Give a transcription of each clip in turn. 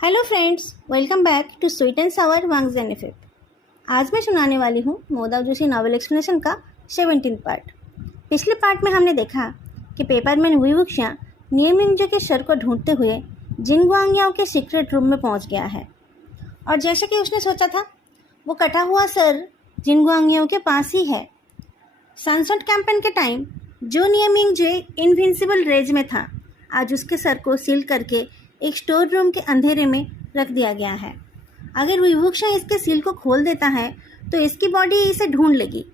Hello friends, welcome back to sweet and sour wangs and effect. आज मैं सुनाने वाली हूँ मोदाव जोशी नॉवल एक्सप्लेनेशन का 17 पार्ट। पिछले पार्ट में हमने देखा कि पेपरमैन वुईवुक्शिया नियमिंगजो के सर को ढूंढते हुए जिन गुआंगयाओ के सीक्रेट रूम में पहुँच गया है और जैसे कि उसने सोचा था वो कटा हुआ सर जिन गुआंगयाओ के पास ही है। सनसेट कैंपेन के टाइम जो नियमिंगजे इनविंसिबल रेज में था, आज उसके सर को सील करके एक स्टोर रूम के अंधेरे में रख दिया गया है। अगर वुईवुक्शिया इसके सील को खोल देता है तो इसकी बॉडी इसे ढूंढ लेगी।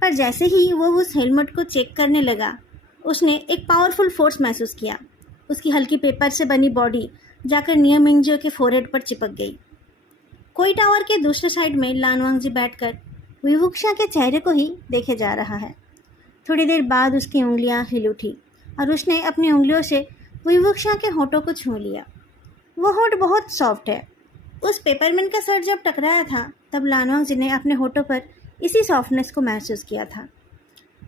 पर जैसे ही वो उस हेलमेट को चेक करने लगा, उसने एक पावरफुल फोर्स महसूस किया। उसकी हल्की पेपर से बनी बॉडी जाकर नियमिंगजो के फोरहेड पर चिपक गई। कोई टावर के दूसरे साइड में लानवांगजी बैठकर वुईवुक्शिया के चेहरे को ही देखे जा रहा है। थोड़ी देर बाद उसकी उंगलियां हिल उठी और उसने अपनी उंगलियों से वुईवुक्शिया के होठों को छू लिया। वो होठ बहुत सॉफ्ट है। उस पेपरमैन का सर जब टकराया था तब लानवांगजी ने अपने होठों पर इसी सॉफ्टनेस को महसूस किया था।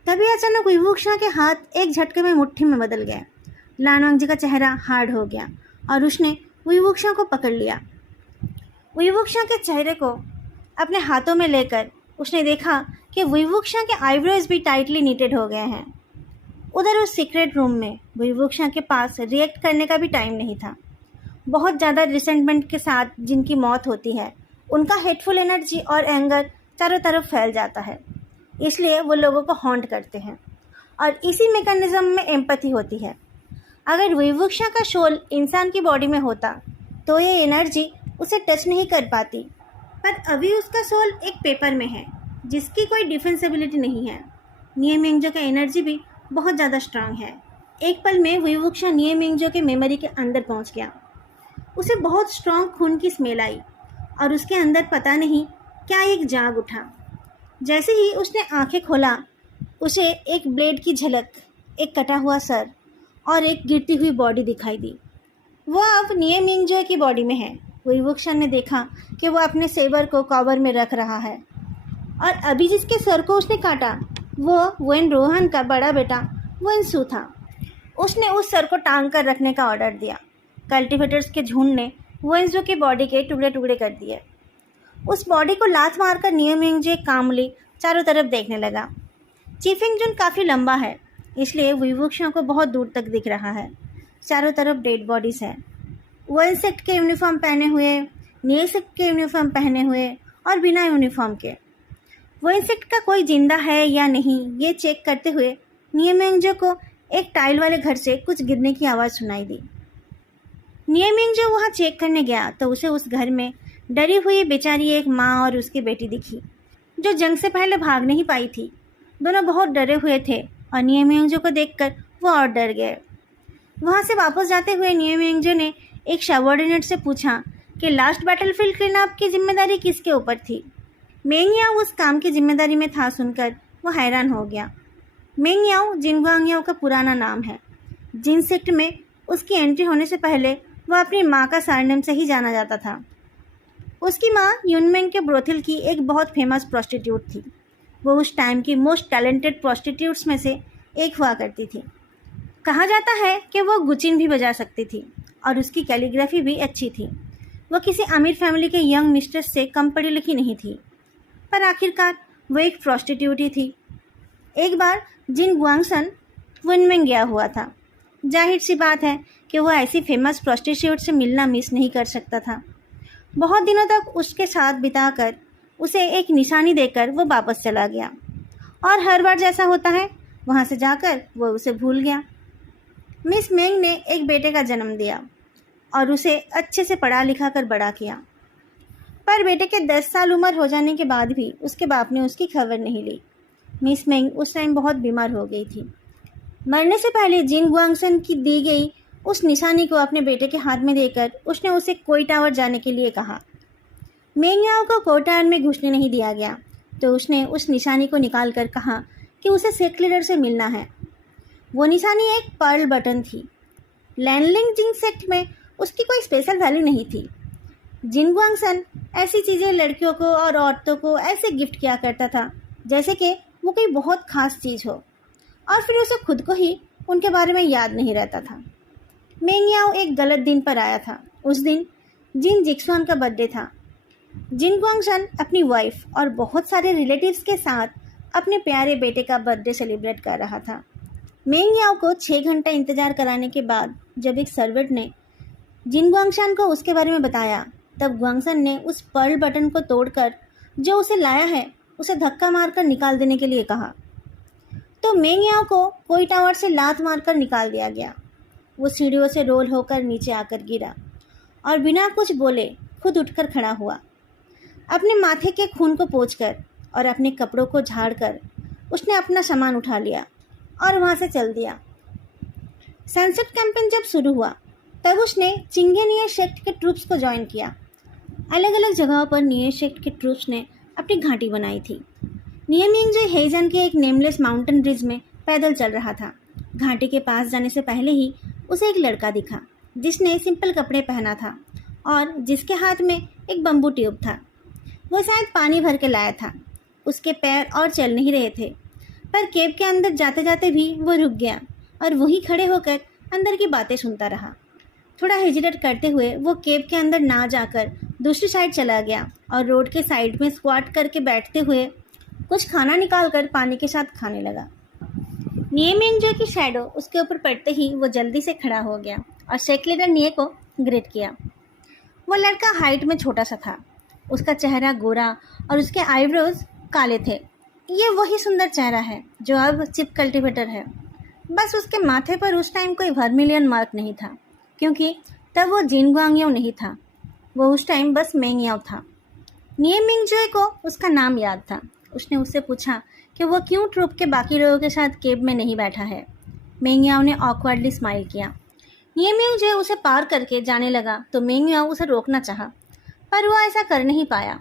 तभी अचानक वुईवुक्शिया के हाथ एक झटके में मुट्ठी में बदल गए। लानवांगजी का चेहरा हार्ड हो गया और उसने वुईवुक्शिया को पकड़ लिया। वुईवुक्शिया के चेहरे को अपने हाथों में लेकर उसने देखा कि वुईवुक्शिया के आईब्रोज भी टाइटली नीटेड हो गए हैं। उधर उस सीक्रेट रूम में वुईवुक्शिया के पास रिएक्ट करने का भी टाइम नहीं था। बहुत ज़्यादा रिसेंटमेंट के साथ जिनकी मौत होती है, उनका हेटफुल एनर्जी और एंगर चारों तरफ फैल जाता है, इसलिए वो लोगों को हॉन्ट करते हैं और इसी मैकेनिज्म में एम्पैथी होती है। अगर वुईवुक्शिया का सोल इंसान की बॉडी में होता तो ये एनर्जी उसे टच नहीं कर पाती, पर अभी उसका सोल एक पेपर में है जिसकी कोई डिफेंसिबिलिटी नहीं है। नियमिंगजो का एनर्जी भी बहुत ज़्यादा स्ट्रांग है। एक पल में वुईवुक्शिया नियमिंगजो के मेमोरी के अंदर पहुंच गया। उसे बहुत स्ट्रांग खून की स्मेल आई और उसके अंदर पता नहीं क्या एक जाग उठा। जैसे ही उसने आंखें खोला, उसे एक ब्लेड की झलक, एक कटा हुआ सर और एक गिरती हुई बॉडी दिखाई दी। वो अब नियमिंगजो की बॉडी में है। वुईवुक्शिया ने देखा कि वो अपने सेबर को कवर में रख रहा है और अभी जिसके सर को उसने काटा वो वेन रोहन का बड़ा बेटा वेन सू था। उसने उस सर को टांग कर रखने का ऑर्डर दिया। कल्टिवेटर्स के झुंड ने वेंसू की बॉडी के टुकड़े टुकड़े कर दिए। उस बॉडी को लात मारकर नियमिंगजे कामली चारों तरफ देखने लगा। चीफिंगजुन काफ़ी लंबा है, इसलिए वुईवुक्शिया को बहुत दूर तक दिख रहा है। चारों तरफ डेड बॉडीज़ है। वन सेक्ट के यूनिफॉर्म पहने हुए, नील सेक्ट के यूनिफॉर्म पहने हुए और बिना यूनिफॉर्म के। वन सेक्ट का कोई जिंदा है या नहीं ये चेक करते हुए नियमिंगजो को एक टाइल वाले घर से कुछ गिरने की आवाज़ सुनाई दी। नियमिंगजो वहाँ चेक करने गया तो उसे उस घर में डरी हुई बेचारी एक माँ और उसकी बेटी दिखी, जो जंग से पहले भाग नहीं पाई थी। दोनों बहुत डरे हुए थे और नियमिंगजो को देखकर वो और डर गए। वहाँ से वापस जाते हुए नियमिंगजो ने एक सबऑर्डिनेट से पूछा कि लास्ट बैटलफील्ड क्लीनअप की जिम्मेदारी किसके ऊपर थी। मेंगयाओ उस काम की जिम्मेदारी में था सुनकर वो हैरान हो गया। मेंगयाओ जिन गुआंगयाओ का पुराना नाम है। जिन सेक्ट में उसकी एंट्री होने से पहले वह अपनी माँ का सरनेम से ही जाना जाता था। उसकी माँ यूनमेंग के ब्रोथिल की एक बहुत फेमस प्रोस्टिट्यूट थी। वो उस टाइम की मोस्ट टैलेंटेड प्रोस्टिट्यूट्स में से एक हुआ करती थी। कहा जाता है कि वो गुचिन भी बजा सकती थी और उसकी कैलीग्राफी भी अच्छी थी। वो किसी अमीर फैमिली के यंग मिस्ट्रेस से कम पढ़ी लिखी नहीं थी, पर आखिरकार वो एक प्रोस्टिट्यूट ही थी। एक बार जिन गुआंगसन यूनमेंग गया हुआ था। जाहिर सी बात है कि वो ऐसी फेमस प्रोस्टिट्यूट से मिलना मिस नहीं कर सकता था। बहुत दिनों तक उसके साथ बिताकर उसे एक निशानी देकर वो वापस चला गया और हर बार जैसा होता है वहाँ से जाकर वो उसे भूल गया। मिस मेंग ने एक बेटे का जन्म दिया और उसे अच्छे से पढ़ा लिखा कर बड़ा किया, पर बेटे के 10 साल उम्र हो जाने के बाद भी उसके बाप ने उसकी खबर नहीं ली। मिस मेंग उस टाइम बहुत बीमार हो गई थी। मरने से पहले जिन गुआंगसन की दी गई उस निशानी को अपने बेटे के हाथ में देकर उसने उसे कोई टावर जाने के लिए कहा। मेंगयाओ को कोई टावर में घुसने नहीं दिया गया, तो उसने उस निशानी को निकाल कर कहा कि उसे सेक्ट लीडर से मिलना है। वो निशानी एक पर्ल बटन थी। लैंडलिंग जिन सेक्ट में उसकी कोई स्पेशल वैल्यू नहीं थी। जिन गुआंगसन ऐसी चीज़ें लड़कियों को और औरतों को ऐसे गिफ्ट किया करता था जैसे कि वो कोई बहुत ख़ास चीज़ हो, और फिर उसे खुद को ही उनके बारे में याद नहीं रहता था। मेंगयाओ एक गलत दिन पर आया था। उस दिन जिन जिक्सुआन का बर्थडे था। जिन गुआंगशन अपनी वाइफ और बहुत सारे रिलेटिव्स के साथ अपने प्यारे बेटे का बर्थडे सेलिब्रेट कर रहा था। मेंग याओ को 6 घंटा इंतजार कराने के बाद जब एक सर्वेंट ने जिन गुआंगशन को उसके बारे में बताया, तब गुआंगशन ने उस पर्ल बटन को तोड़कर जो उसे लाया है उसे धक्का मारकर निकाल देने के लिए कहा। तो मेंग याओ को कोई टावर से लात मारकर निकाल दिया गया। वो सीढ़ियों से रोल होकर नीचे आकर गिरा और बिना कुछ बोले खुद उठकर खड़ा हुआ। अपने माथे के खून को पोंछकर और अपने कपड़ों को झाड़कर उसने अपना सामान उठा लिया और वहाँ से चल दिया। सनसेट कैंपेन जब शुरू हुआ तब उसने चिंगेनिया सेक्ट के ट्रूप्स को ज्वाइन किया। अलग अलग जगहों पर निये सेक्ट के ट्रूप्स ने अपनी घाटी बनाई थी। नियमिंग जो हेजन के एक नेमलेस माउंटेन ब्रिज में पैदल चल रहा था। घाटी के पास जाने से पहले ही उसे एक लड़का दिखा जिसने सिंपल कपड़े पहना था और जिसके हाथ में एक बम्बू ट्यूब था। वो शायद पानी भर के लाया था। उसके पैर और चल नहीं रहे थे, पर केव के अंदर जाते जाते भी वो रुक गया और वहीं खड़े होकर अंदर की बातें सुनता रहा। थोड़ा हेजिटेट करते हुए वो केव के अंदर ना जाकर दूसरी साइड चला गया और रोड के साइड में स्क्वाट करके बैठते हुए कुछ खाना निकालकर पानी के साथ खाने लगा। नियमिंग की शैडो उसके ऊपर पड़ते ही वो जल्दी से खड़ा हो गया और सेक्ट लीडर निये को ग्रेट किया। वो लड़का हाइट में छोटा सा था। उसका चेहरा गोरा और उसके आईब्रोज काले थे। ये वही सुंदर चेहरा है जो अब चिप कल्टीवेटर है। बस उसके माथे पर उस टाइम कोई वर्मिलियन मार्क नहीं था, क्योंकि तब वो जिन गुआंगयाओ नहीं था। वो उस टाइम बस मेंग याओ था। नियमिंग को उसका नाम याद था। उसने उससे पूछा कि वो क्यों ट्रूप के बाकी लोगों के साथ केव में नहीं बैठा है। मेंग याओ ने ऑकवर्डली स्माइल किया। नियमिंग उसे पार करके जाने लगा तो मेंग याओ उसे रोकना चाहा, पर वो ऐसा कर नहीं पाया।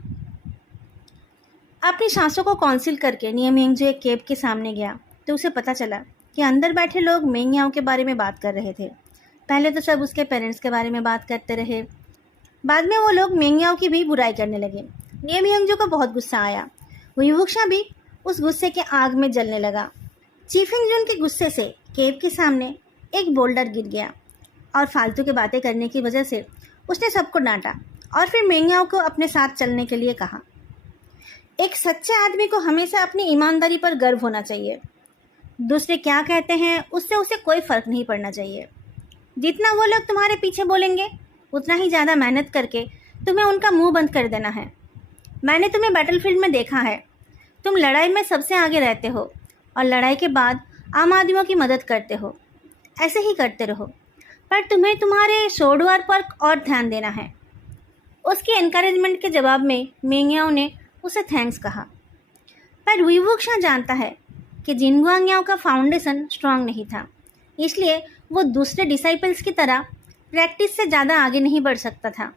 अपनी सांसों को काउंसिल करके नियमिंग एक केव के सामने गया तो उसे पता चला कि अंदर बैठे लोग मेंग याओ के बारे में बात कर रहे थे। पहले तो सब उसके पेरेंट्स के बारे में बात करते रहे, बाद में वो लोग मेंग याओ की भी बुराई करने लगे। नियमिंग को बहुत गुस्सा आया। वुक्शा भी उस गुस्से के आग में जलने लगा। चीफिंगजुन के गुस्से से केव के सामने एक बोल्डर गिर गया और फालतू की बातें करने की वजह से उसने सबको डांटा और फिर मेंग याओ को अपने साथ चलने के लिए कहा। एक सच्चे आदमी को हमेशा अपनी ईमानदारी पर गर्व होना चाहिए। दूसरे क्या कहते हैं उससे उसे कोई फ़र्क नहीं पड़ना चाहिए। जितना वो लोग तुम्हारे पीछे बोलेंगे उतना ही ज़्यादा मेहनत करके तुम्हें उनका मुंह बंद कर देना है। मैंने तुम्हें बैटलफील्ड में देखा है। तुम लड़ाई में सबसे आगे रहते हो और लड़ाई के बाद आम आदमियों की मदद करते हो। ऐसे ही करते रहो, पर तुम्हें तुम्हारे शोडवार पर और ध्यान देना है। उसके एनकरेजमेंट के जवाब में मेंग याओ ने उसे थैंक्स कहा। पर वुक्शा जानता है कि जिन गुआंगयाओ का फाउंडेशन स्ट्रांग नहीं था, इसलिए वो दूसरे डिसाइपल्स की तरह प्रैक्टिस से ज़्यादा आगे नहीं बढ़ सकता था।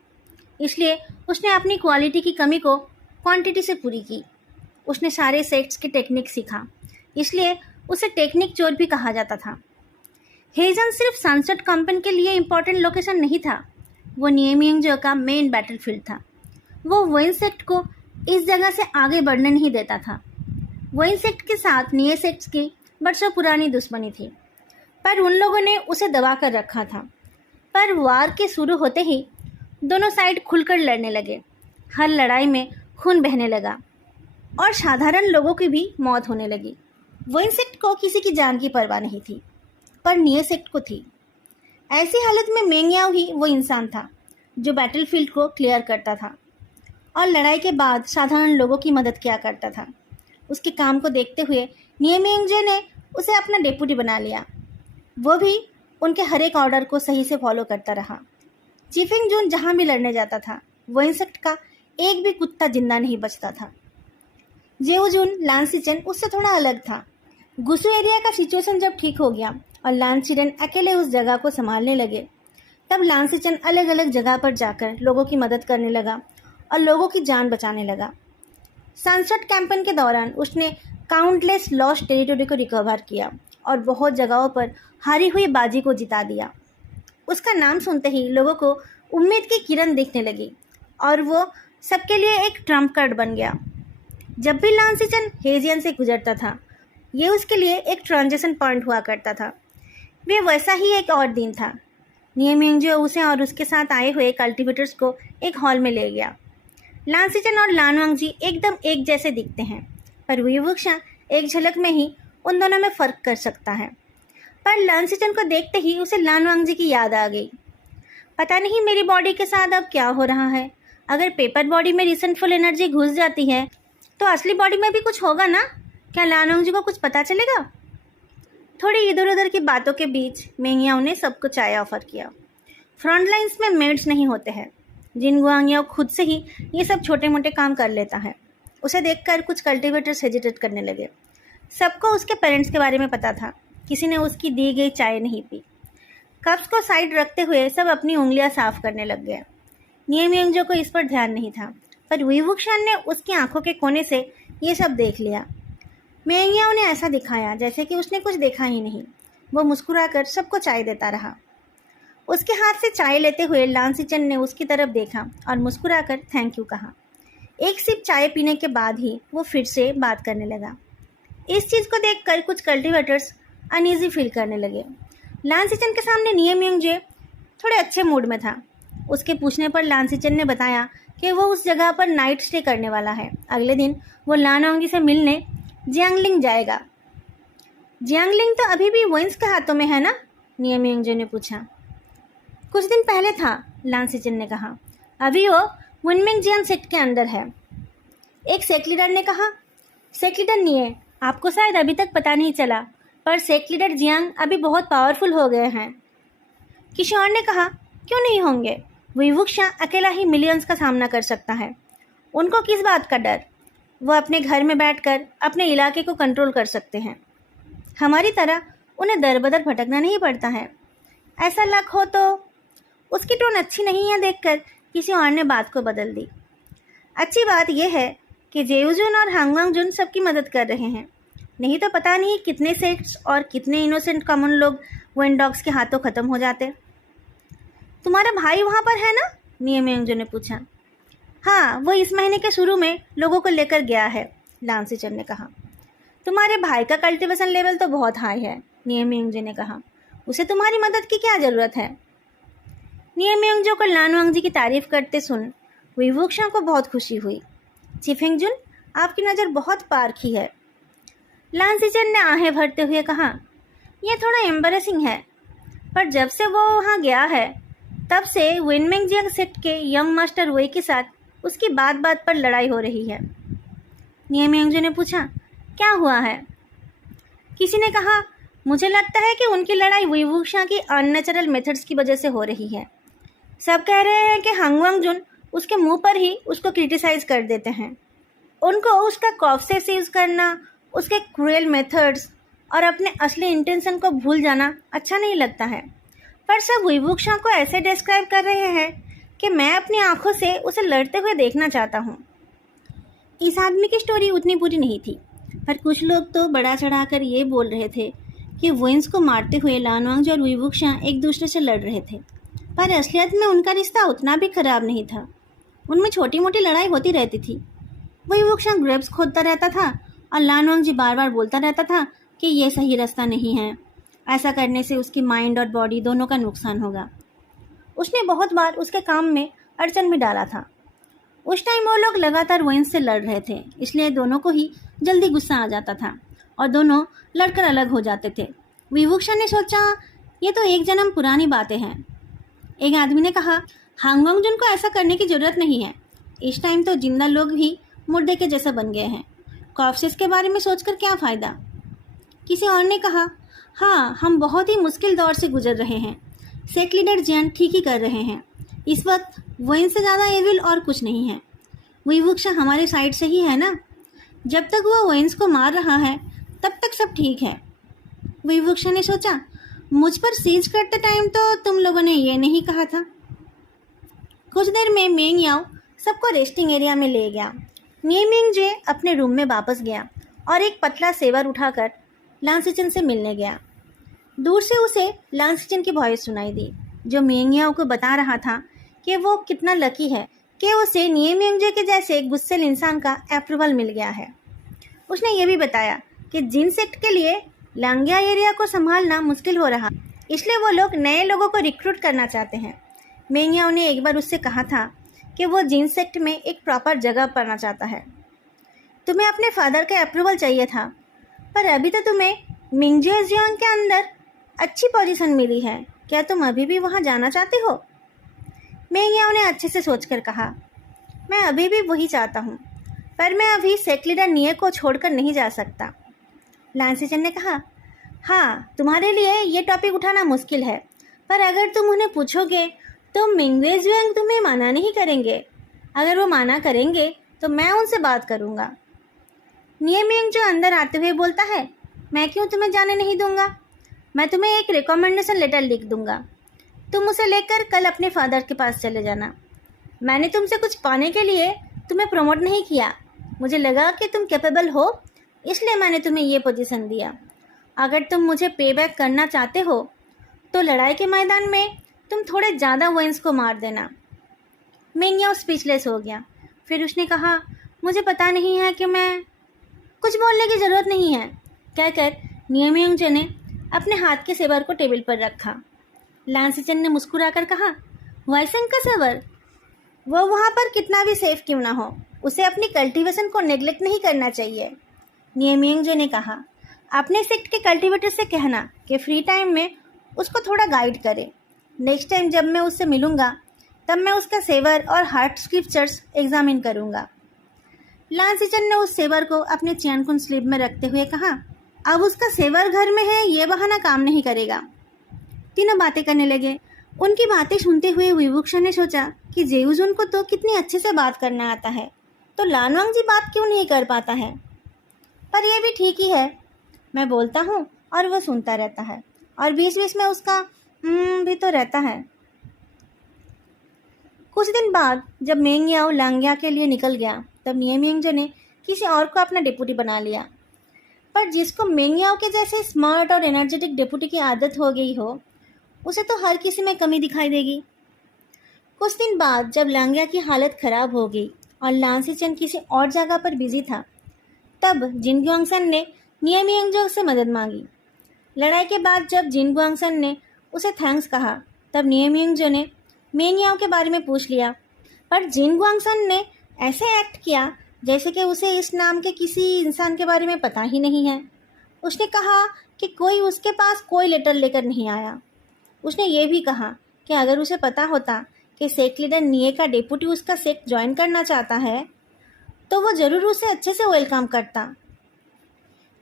इसलिए उसने अपनी क्वालिटी की कमी को क्वांटिटी से पूरी की। उसने सारे सेट्स की टेक्निक सीखा, इसलिए उसे टेक्निक चोर भी कहा जाता था। हेजन सिर्फ सनसेट कैंपेन के लिए इम्पोर्टेंट लोकेशन नहीं था, वो नियमिंग का मेन बैटलफील्ड था। वो वेन सेक्ट को इस जगह से आगे बढ़ने नहीं देता था। वेन सेक्ट के साथ निये सेक्ट की बरसों पुरानी दुश्मनी थी, पर उन लोगों ने उसे दबा कर रखा था। पर वार के शुरू होते ही दोनों साइड खुलकर लड़ने लगे। हर लड़ाई में खून बहने लगा और साधारण लोगों की भी मौत होने लगी। वेन सेक्ट को किसी की जान की परवाह नहीं थी, पर निये सेक्ट को थी। ऐसी हालत में मेंग याओ ही वो इंसान था जो बैटलफील्ड को क्लियर करता था और लड़ाई के बाद साधारण लोगों की मदद किया करता था। उसके काम को देखते हुए नियमिंग ने उसे अपना डेप्यूटी बना लिया। वो भी उनके हर एक ऑर्डर को सही से फॉलो करता रहा। चीफिंगजुन जहाँ भी लड़ने जाता था, वेन सेक्ट का एक भी कुत्ता जिंदा नहीं बचता था। जेओजुन लानसीचेन उससे थोड़ा अलग था। गुसु एरिया का सिचुएशन जब ठीक हो गया और लानसीचेन अकेले उस जगह को संभालने लगे, तब लानसीचेन अलग अलग जगह पर जाकर लोगों की मदद करने लगा और लोगों की जान बचाने लगा। सनसेट कैंपेन के दौरान उसने काउंटलेस लॉस्ट टेरिटरी को रिकवर किया और बहुत जगहों पर हारी हुई बाजी को जिता दिया। उसका नाम सुनते ही लोगों को उम्मीद की किरण दिखने लगी और वो सबके लिए एक ट्रम्प कार्ड बन गया। जब भी लानसीचेन हेजियन से गुजरता था, ये उसके लिए एक ट्रांजिशन पॉइंट हुआ करता था। वे वैसा ही एक और दिन था नियमिंगजो उसे और उसके साथ आए हुए कल्टीवेटर्स को एक हॉल में ले गया। लांसीचन और लानवांगजी एकदम एक जैसे दिखते हैं, पर वीवुक्शा एक झलक में ही उन दोनों में फ़र्क कर सकता है। पर लांसीचन को देखते ही उसे लानवांगजी की याद आ गई। पता नहीं मेरी बॉडी के साथ अब क्या हो रहा है। अगर पेपर बॉडी में रिसेंटफुल एनर्जी घुस जाती है तो असली बॉडी में भी कुछ होगा ना? क्या लानवांगजी को कुछ पता चलेगा? थोड़ी इधर उधर की बातों के बीच मेंगियाओ ने सबको चाय ऑफर किया। फ्रंट लाइन्स में मेड्स नहीं होते हैं। जिन गुआंगियाओ खुद से ही ये सब छोटे मोटे काम कर लेता है। उसे देखकर कुछ कल्टीवेटर्स हेजिटेट करने लगे। सबको उसके पेरेंट्स के बारे में पता था। किसी ने उसकी दी गई चाय नहीं पी। कप्स को साइड रखते हुए सब अपनी उंगलियां साफ करने लग गए। नियमिंगजो को इस पर ध्यान नहीं था, पर वीवुक्शान ने उसकी आंखों के कोने से ये सब देख लिया। मेंगियाओ ने ऐसा दिखाया जैसे कि उसने कुछ देखा ही नहीं। वो मुस्कुराकर सबको चाय देता रहा। उसके हाथ से चाय लेते हुए लांसीचन ने उसकी तरफ देखा और मुस्कुराकर थैंक यू कहा। एक सिप चाय पीने के बाद ही वो फिर से बात करने लगा। इस चीज़ को देखकर कुछ कल्टीवेटर्स अनईजी फील करने लगे। लांसीचन के सामने नियमिंगजे थोड़े अच्छे मूड में था। उसके पूछने पर लांसीचन ने बताया कि वो उस जगह पर नाइट स्टे करने वाला है। अगले दिन वो लानवांगी से मिलने जियांगलिंग जाएगा। जियांगलिंग तो अभी भी वोइंस के हाथों में है ना? नियमिंगजे ने पूछा। कुछ दिन पहले था, लांसीचन ने कहा। अभी वो वुनमिंग जियांग सेट के अंदर है। एक सेक्ट लीडर ने कहा। सेक्ट लीडर निये, आपको शायद अभी तक पता नहीं चला, पर सेक्ट लीडर जियांग अभी बहुत पावरफुल हो गए हैं। किसी और ने कहा, क्यों नहीं होंगे? वीवुक्शा अकेला ही मिलियंस का सामना कर सकता है। उनको किस बात का डर? वो अपने घर में बैठकर अपने इलाके को कंट्रोल कर सकते हैं। हमारी तरह उन्हें दर बदर भटकना नहीं पड़ता है। ऐसा लक हो तो। उसकी टोन अच्छी नहीं है देखकर किसी और ने बात को बदल दी। अच्छी बात यह है कि जेऊजुन और हांगवांगजुन सबकी मदद कर रहे हैं। नहीं तो पता नहीं कितने सेक्ट्स और कितने इनोसेंट कॉमन लोग वेन डॉग्स के हाथों ख़त्म हो जाते। तुम्हारा भाई वहाँ पर है ना? नियमिंगजो ने पूछा। हाँ, वो इस महीने के शुरू में लोगों को लेकर गया है, लांसीचन ने कहा। तुम्हारे भाई का कल्टीवेशन लेवल तो बहुत हाई है, नियमिंगजो ने कहा। उसे तुम्हारी मदद की क्या ज़रूरत है? नियमिंगजो को लानवांगजी की तारीफ करते सुन वीवुक्शा को बहुत खुशी हुई। चिफेंगजुन, आपकी नज़र बहुत पारखी है। लांसीचन ने आहें भरते हुए कहा। यह थोड़ा एम्बरेसिंग है, पर जब से वो वहाँ गया है तब से वुनमिंग जियांग सेक्ट के यंग मास्टर वेई के साथ उसकी बात बात पर लड़ाई हो रही है। नियमिंगजो ने पूछा, क्या हुआ है? किसी ने कहा, मुझे लगता है कि उनकी लड़ाई वीवुक्शा की अननेचुरल मेथड्स की वजह से हो रही है। सब कह रहे हैं कि हांगवांगजुन उसके मुंह पर ही उसको क्रिटिसाइज कर देते हैं। उनको उसका कॉफ्सेस यूज़ करना, उसके क्रूएल मेथड्स और अपने असली इंटेंशन को भूल जाना अच्छा नहीं लगता है। पर सब वीवुक्शा को ऐसे डिस्क्राइब कर रहे हैं कि मैं अपनी आंखों से उसे लड़ते हुए देखना चाहता हूँ। इस आदमी की स्टोरी उतनी बुरी नहीं थी, पर कुछ लोग तो बड़ा चढ़ाकर ये बोल रहे थे कि वोइंस को मारते हुए लानवांगजी और वीवुक्शा एक दूसरे से लड़ रहे थे। पर असलियत में उनका रिश्ता उतना भी खराब नहीं था। उनमें छोटी मोटी लड़ाई होती रहती थी। वीवुक्शा ग्रेप्स खोदता रहता था और लानवांगजी बार बार बोलता रहता था कि ये सही रास्ता नहीं है, ऐसा करने से उसकी माइंड और बॉडी दोनों का नुकसान होगा। उसने बहुत बार उसके काम में अड़चन भी डाला था। उस टाइम वो लोग लगातार वोइंस से लड़ रहे थे, इसलिए दोनों को ही जल्दी गुस्सा आ जाता था और दोनों लड़कर अलग हो जाते थे। वीवुक्शा ने सोचा, ये तो एक जन्म पुरानी बातें हैं। एक आदमी ने कहा, हांगवांगजुन को ऐसा करने की ज़रूरत नहीं है। इस टाइम तो जिंदा लोग भी मुर्दे के जैसा बन गए हैं। कॉफ्सेस के बारे में सोचकर क्या फ़ायदा? किसी और ने कहा, हाँ, हम बहुत ही मुश्किल दौर से गुजर रहे हैं। सेक्ट लीडर जियांग ठीक ही कर रहे हैं। इस वक्त वोइंस से ज़्यादा एविल और कुछ नहीं है। वीवुक्शा हमारे साइड से ही है ना। जब तक वो वोइंस को मार रहा है तब तक सब ठीक है। वीवुक्शा ने सोचा, मुझ पर सीज करते टाइम तो तुम लोगों ने ये नहीं कहा था। कुछ देर में मेंगियाओ सबको रेस्टिंग एरिया में ले गया। नियमिंगजे अपने रूम में वापस गया और एक पतला सेवर उठाकर लांसीचन से मिलने गया। दूर से उसे लांसीचन की वॉइस सुनाई दी, जो मेंगियाओ को बता रहा था कि वो कितना लकी है कि उसे नियमिंगजे के जैसे गुस्सेल इंसान का अप्रूवल मिल गया है। उसने ये भी बताया कि जिन सेक्ट के लिए लांग्या एरिया को संभालना मुश्किल हो रहा, इसलिए वो लोग नए लोगों को रिक्रूट करना चाहते हैं। मेंगियाओ ने एक बार उससे कहा था कि वो जिन सेक्ट में एक प्रॉपर जगह पाना चाहता है। तुम्हें अपने फादर का अप्रूवल चाहिए था, पर अभी तो तुम्हें मिंगजियांग के अंदर अच्छी पोजीशन मिली है। क्या तुम अभी भी वहाँ जाना चाहते हो? मेंगियाओ ने अच्छे से सोचकर कहा, मैं अभी भी वही चाहता हूँ, पर मैं अभी सेक्ट लीडर निये को छोड़कर नहीं जा सकता। लांसीचन ने कहा, हाँ, तुम्हारे लिए ये टॉपिक उठाना मुश्किल है, पर अगर तुम उन्हें पूछोगे तो मिंगजियांग तुम्हें मना नहीं करेंगे। अगर वो मना करेंगे तो मैं उनसे बात करूँगा। नियमिंग जो अंदर आते हुए बोलता है, मैं क्यों तुम्हें जाने नहीं दूंगा? मैं तुम्हें एक रिकमेंडेशन लेटर लिख दूंगा। तुम उसे लेकर कल अपने फादर के पास चले जाना। मैंने तुमसे कुछ पाने के लिए तुम्हें प्रमोट नहीं किया। मुझे लगा कि तुम कैपेबल हो, इसलिए मैंने तुम्हें ये पोजीशन दिया। अगर तुम मुझे पे बैक करना चाहते हो तो लड़ाई के मैदान में तुम थोड़े ज़्यादा वेंस को मार देना। मेंगियाओ स्पीचलेस हो गया। फिर उसने कहा, मुझे पता नहीं है कि मैं कुछ बोलने की ज़रूरत नहीं है, कहकर नियमिंग ने अपने हाथ के सेवर को टेबल पर रखा। लांसीचन ने मुस्कुराकर कहा, वाइसेंग का सेवर? वो वहाँ पर कितना भी सेफ क्यों ना हो, उसे अपनी कल्टीवेशन को नेग्लेक्ट नहीं करना चाहिए। नियमिंग ने कहा, अपने सेक्ट के कल्टीवेटर से कहना कि फ्री टाइम में उसको थोड़ा गाइड करे। नेक्स्ट टाइम जब मैं उससे मिलूँगा तब मैं उसका सेवर और हार्ट स्क्रिप्चर्स एग्जामिन करूँगा। लांसीचन ने उस सेवर को अपने चैनकुन स्लीव में रखते हुए कहा, अब उसका सेवर घर में है, ये बहाना काम नहीं करेगा। तीनों बातें करने लगे। उनकी बातें सुनते हुए विवुक्षा ने सोचा कि जेउजुन को तो कितनी अच्छे से बात करना आता है, तो लानवांग जी बात क्यों नहीं कर पाता है? पर यह भी ठीक ही है, मैं बोलता हूँ और वो सुनता रहता है, और बीच बीच में उसका भी तो रहता है। कुछ दिन बाद जब मेंगियाओ लांग्या के लिए निकल गया तब नियमिंग ने किसी और को अपना डिप्यूटी बना लिया। पर जिसको मेंगियाओ के जैसे स्मार्ट और एनर्जेटिक डिप्यूटी की आदत हो गई हो, उसे तो हर किसी में कमी दिखाई देगी। कुछ दिन बाद जब लांग्या की हालत खराब हो गई और लांसीचन किसी और जगह पर बिजी था, तब जिन गुआंगसन ने नियमिंग से मदद मांगी। लड़ाई के बाद जब जिन गुआंगसन ने उसे थैंक्स कहा, तब नियमिंग ने मेंगियाओ के बारे में पूछ लिया। पर जिन गुआंगसन ने ऐसे एक्ट किया जैसे कि उसे इस नाम के किसी इंसान के बारे में पता ही नहीं है। उसने कहा कि कोई उसके पास कोई लेटर लेकर नहीं आया। उसने ये भी कहा कि अगर उसे पता होता कि सेक्ट लीडर निये का डेप्यूटी उसका सेक्ट ज्वाइन करना चाहता है तो वो ज़रूर उसे अच्छे से वेलकम करता।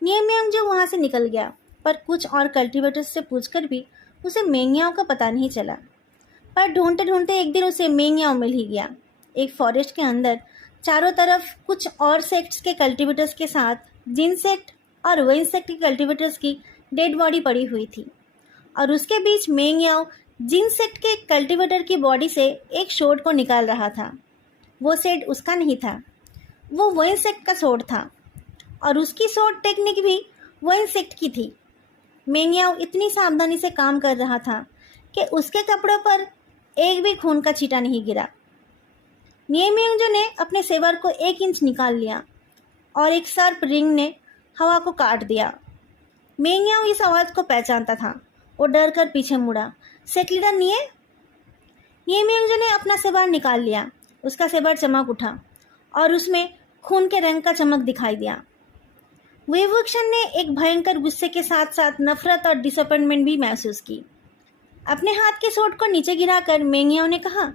नियमिंग जो वहाँ से निकल गया, पर कुछ और कल्टीवेटर्स से पूछकर भी उसे मेंगियाओ का पता नहीं चला। पर ढूंढते ढूंढते एक दिन उसे मेंगियाओ मिल ही गया। एक फॉरेस्ट के अंदर चारों तरफ कुछ और सेक्ट्स के कल्टीवेटर्स के साथ जिन सेक्ट और वेन सेक्ट के कल्टीवेटर्स की डेड बॉडी पड़ी हुई थी, और उसके बीच मेंगियाओ जिन सेक्ट के कल्टीवेटर की बॉडी से एक शोड को निकाल रहा था। वो सेड उसका नहीं था, वो वेन सेक्ट का शोड था, और उसकी शोड टेक्निक भी वेन सेक्ट की थी। मेंगियाओ इतनी सावधानी से काम कर रहा था कि उसके कपड़ों पर एक भी खून का छींटा नहीं गिरा। नियमिंग ने अपने सेवर को 1 इंच निकाल लिया और एक शार्प रिंग ने हवा को काट दिया। मेंगियाओ इस आवाज़ को पहचानता था। वो डर कर पीछे मुड़ा। सेक्ट लीडर नियमिंग ने अपना सेवर निकाल लिया। उसका सेवर चमक उठा और उसमें खून के रंग का चमक दिखाई दिया। विवुक्षण ने एक भयंकर गुस्से के साथ साथ नफरत और डिसअपॉइंटमेंट भी महसूस की। अपने हाथ के शॉट को नीचे गिराकर मेंगियाओ ने कहा,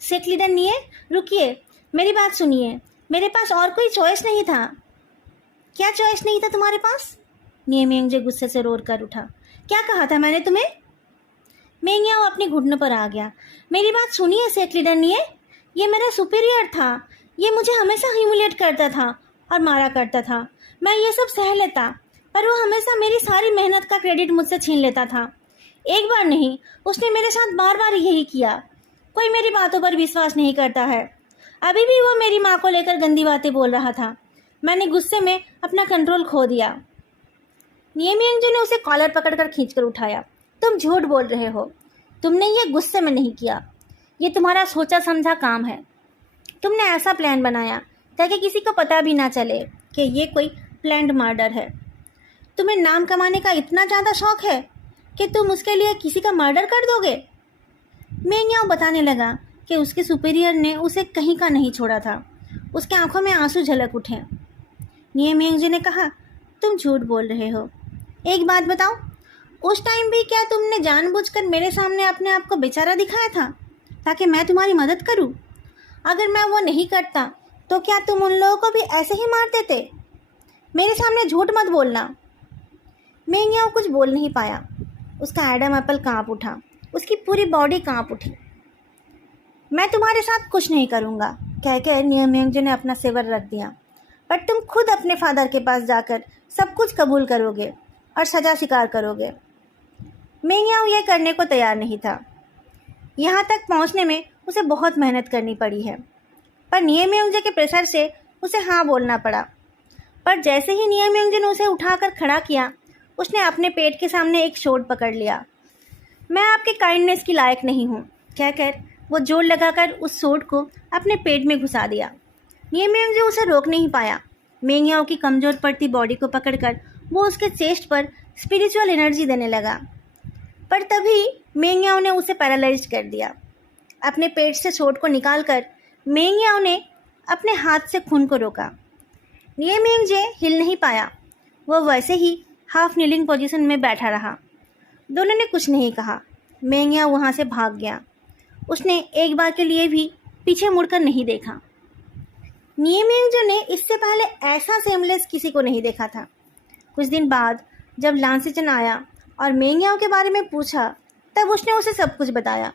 सेक्ट लीडर निये, रुकिए, मेरी बात सुनिए। मेरे पास और कोई चॉइस नहीं था। क्या चॉइस नहीं था तुम्हारे पास? नियमिंग गुस्से से रोर कर उठा। क्या कहा था मैंने तुम्हें? मेंगियाओ अपने घुटनों पर आ गया। मेरी बात सुनिए सेक्ट लीडर निये, ये मेरा सुपीरियर था। ये मुझे हमेशा ह्यूमिलिएट करता था और मारा करता था। मैं ये सब सह लेता, पर वो हमेशा मेरी सारी मेहनत का क्रेडिट मुझसे छीन लेता था। एक बार नहीं, उसने मेरे साथ बार बार यही किया। कोई मेरी बातों पर विश्वास नहीं करता है। अभी भी वो मेरी माँ को लेकर गंदी बातें बोल रहा था। मैंने गुस्से में अपना कंट्रोल खो दिया। नियमिंग ने उसे कॉलर पकड़कर खींचकर उठाया। तुम झूठ बोल रहे हो। तुमने ये गुस्से में नहीं किया। ये तुम्हारा सोचा समझा काम है। तुमने ऐसा प्लान बनाया ताकि किसी को पता भी ना चले कि ये कोई प्लान्ड मर्डर है। तुम्हें नाम कमाने का इतना ज़्यादा शौक है, कि तुम उसके लिए किसी का मर्डर कर दोगे? मेंग्याओ बताने लगा कि उसके सुपीरियर ने उसे कहीं का नहीं छोड़ा था। उसके आंखों में आंसू झलक उठे। नियमिंग ने कहा, तुम झूठ बोल रहे हो। एक बात बताओ, उस टाइम भी क्या तुमने जानबूझकर मेरे सामने अपने आप को बेचारा दिखाया था ताकि मैं तुम्हारी मदद करूं? अगर मैं वो नहीं करता तो क्या तुम उन लोगों को भी ऐसे ही मार देते? मेरे सामने झूठ मत बोलना। मेंग्याओ कुछ बोल नहीं पाया। उसका एडम एप्पल कांप उठा। उसकी पूरी बॉडी कांप उठी। मैं तुम्हारे साथ कुछ नहीं करूँगा कहकर नियमिंग ने अपना सेवर रख दिया, पर तुम खुद अपने फादर के पास जाकर सब कुछ कबूल करोगे और सज़ा स्वीकार करोगे। मेंग्याओ यह करने को तैयार नहीं था। यहाँ तक पहुँचने में उसे बहुत मेहनत करनी पड़ी है, पर नियमिंग के प्रेशर से उसे हाँ बोलना पड़ा। पर जैसे ही नियमिंग ने उसे उठाकर खड़ा किया, उसने अपने पेट के सामने एक शॉट पकड़ लिया। मैं आपके काइंडनेस की लायक नहीं हूँ कहकर वो जोर लगाकर उस शॉट को अपने पेट में घुसा दिया। नियमिंग उसे रोक नहीं पाया। मेंग्याओ की कमज़ोर पड़ती बॉडी को पकड़कर वो उसके चेस्ट पर स्पिरिचुअल एनर्जी देने लगा, पर तभी मेंग्याओ ने उसे पैरालाइज कर दिया। अपने पेट से शॉट को निकालकर मेंग्याओ ने अपने हाथ से खून को रोका। नियमिंग हिल नहीं पाया। वो वैसे ही हाफ नीलिंग पोजीशन में बैठा रहा। दोनों ने कुछ नहीं कहा। मेंग्याओ वहाँ से भाग गया। उसने एक बार के लिए भी पीछे मुड़कर नहीं देखा। नियमिंग ने इससे पहले ऐसा सेमलेस किसी को नहीं देखा था। कुछ दिन बाद जब लांसीचन आया और मेंग्याओ के बारे में पूछा, तब उसने उसे सब कुछ बताया।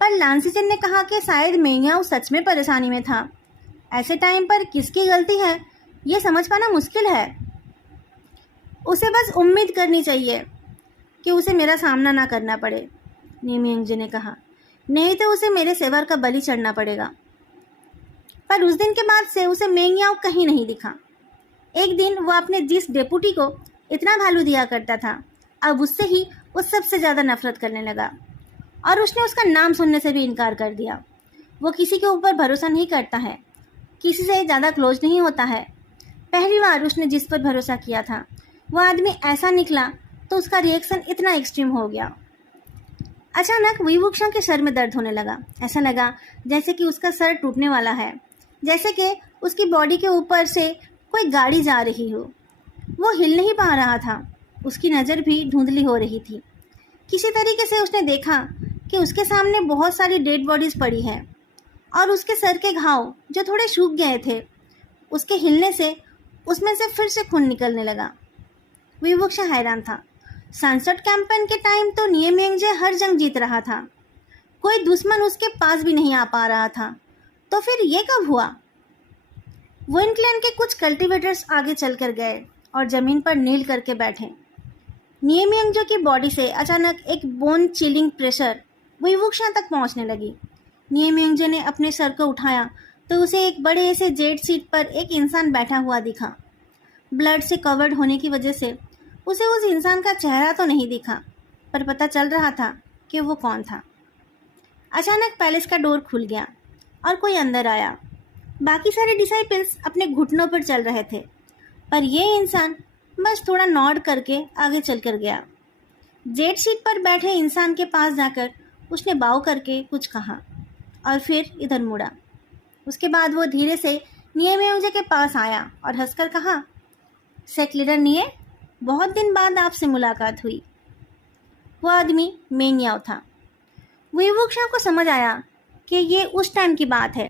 पर लांसीचन ने कहा कि शायद मेंग्याओ सच में परेशानी में था। ऐसे टाइम पर किसकी गलती है ये समझ पाना मुश्किल है। उसे बस उम्मीद करनी चाहिए कि उसे मेरा सामना ना करना पड़े, नियमिंग ने कहा, नहीं तो उसे मेरे सेवर का बलि चढ़ना पड़ेगा। पर उस दिन के बाद से उसे मेंग्याओ कहीं नहीं दिखा। एक दिन वो अपने जिस डेपुटी को इतना भालू दिया करता था, अब उससे ही वो सबसे ज़्यादा नफरत करने लगा और उसने उसका नाम सुनने से भी इनकार कर दिया। वो किसी के ऊपर भरोसा नहीं करता है, किसी से ज़्यादा क्लोज नहीं होता है। पहली बार उसने जिस पर भरोसा किया था वो आदमी ऐसा निकला तो उसका रिएक्शन इतना एक्सट्रीम हो गया। अचानक विवुक्षा के सर में दर्द होने लगा। ऐसा लगा जैसे कि उसका सर टूटने वाला है, जैसे कि उसकी बॉडी के ऊपर से कोई गाड़ी जा रही हो। वो हिल नहीं पा रहा था। उसकी नज़र भी धुंधली हो रही थी। किसी तरीके से उसने देखा कि उसके सामने बहुत सारी डेड बॉडीज़ पड़ी हैं और उसके सर के घाव जो थोड़े सूख गए थे, उसके हिलने से उसमें से फिर से खून निकलने लगा। विवुक्षा हैरान था। सनसेट कैंपेन के टाइम तो नियमिंग हर जंग जीत रहा था, कोई दुश्मन उसके पास भी नहीं आ पा रहा था, तो फिर ये कब हुआ? विंड क्लैन के कुछ कल्टीवेटर्स आगे चलकर गए और ज़मीन पर नील करके बैठे। नियमिंग की बॉडी से अचानक एक बोन चिलिंग प्रेशर विवुक्षा तक पहुंचने लगी। नियमिंग ने अपने सर को उठाया तो उसे एक बड़े से जेट सीट पर एक इंसान बैठा हुआ दिखा। ब्लड से कवर्ड होने की वजह से उसे उस इंसान का चेहरा तो नहीं दिखा, पर पता चल रहा था कि वो कौन था। अचानक पैलेस का डोर खुल गया और कोई अंदर आया। बाकी सारे डिसाइपल्स अपने घुटनों पर चल रहे थे, पर यह इंसान बस थोड़ा नॉड करके आगे चल कर गया। जेट सीट पर बैठे इंसान के पास जाकर उसने बाव करके कुछ कहा और फिर इधर मुड़ा। उसके बाद वो धीरे से नियमिंग के पास आया और हंसकर कहा, सेक्ट लीडर निये, बहुत दिन बाद आपसे मुलाकात हुई। वो आदमी मेंग्याओ था। विवुक्षा को समझ आया कि ये उस टाइम की बात है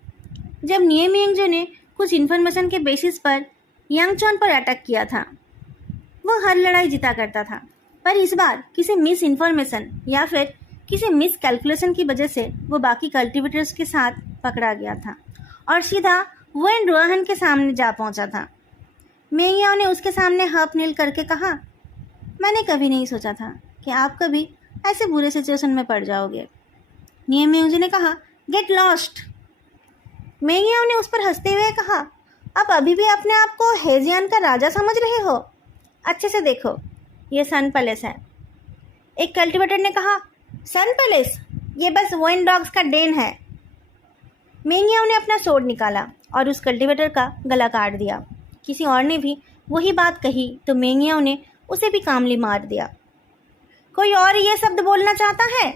जब नियमिंग ने कुछ इन्फॉर्मेशन के बेसिस पर यांगचॉन पर अटैक किया था। वो हर लड़ाई जीता करता था, पर इस बार किसी मिस इन्फॉर्मेशन या फिर किसी मिस कैलकुलेशन की वजह से वो बाकी कल्टीवेटर्स के साथ पकड़ा गया था और सीधा वेन रोहन के सामने जा पहुंचा था। मेंग्याओ ने उसके सामने हाफ नील करके कहा, मैंने कभी नहीं सोचा था कि आप कभी ऐसे बुरे सिचुएशन में पड़ जाओगे। नियमिंग ने कहा, गेट लॉस्ट। मेंग्याओ ने उस पर हंसते हुए कहा, आप अभी भी अपने आप को हेजियान का राजा समझ रहे हो? अच्छे से देखो, ये सन पैलेस है। एक कल्टीवेटर ने कहा, सन पैलेस? ये बस वेन डॉग्स का डेन है। मेंग्याओ ने अपना सोड निकाला और उस कल्टीवेटर का गला काट दिया। किसी और ने भी वही बात कही तो मेंग्याओ ने उसे भी कामली मार दिया। कोई और ये शब्द बोलना चाहता है?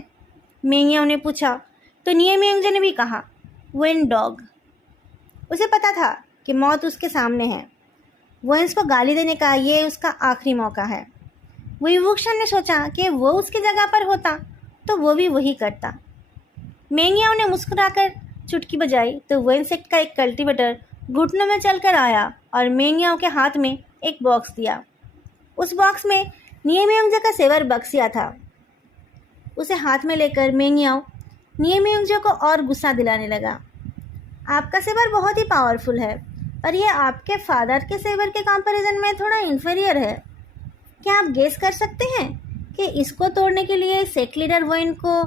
मेंगियाओ ने पूछा। तो नियमियांगजे ने भी कहा, वेन डॉग। उसे पता था कि मौत उसके सामने है। वेन्स को गाली देने का ये उसका आखिरी मौका है। विभूषण ने सोचा कि वो उसकी जगह पर होता तो वो भी वही करता। मेंगियाओ ने मुस्कुराकर चुटकी बजाई तो वेनसेक्ट का एक कल्टीवेटर घुटनों में चलकर आया और मेंगियाओ के हाथ में एक बॉक्स दिया। उस बॉक्स में नियमियांगजे का सेवर बक्सिया था। उसे हाथ में लेकर मेंगियाओ नियमियांगजे को और गुस्सा दिलाने लगा। आपका सेवर बहुत ही पावरफुल है, पर यह आपके फादर के सेवर के कंपैरिजन में थोड़ा इन्फीरियर है। क्या आप गेस कर सकते हैं कि इसको तोड़ने के लिए सेक्ट लीडर वेन को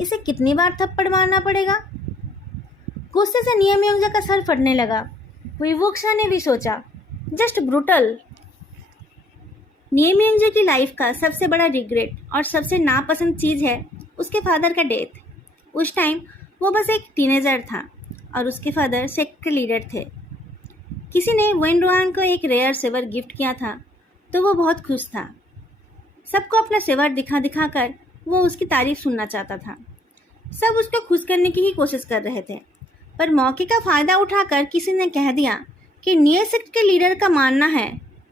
इसे कितनी बार थप्पड़ मारना पड़ेगा? गुस्से से नियमियांगजे का सर फटने लगा। विवुक्षा ने भी सोचा, जस्ट ब्रूटल। नियमियांगजे की लाइफ का सबसे बड़ा रिग्रेट और सबसे नापसंद चीज़ है उसके फादर का डेथ। उस टाइम वो बस एक टीनेजर था और उसके फादर सेक्ट लीडर थे। किसी ने वेन रुआन को एक रेयर सेवर गिफ्ट किया था तो वो बहुत खुश था। सबको अपना सेवर दिखा दिखा कर वो उसकी तारीफ सुनना चाहता था। सब उसको खुश करने की ही कोशिश कर रहे थे, पर मौके का फ़ायदा उठाकर किसी ने कह दिया कि नियर सेक्ट के लीडर का मानना है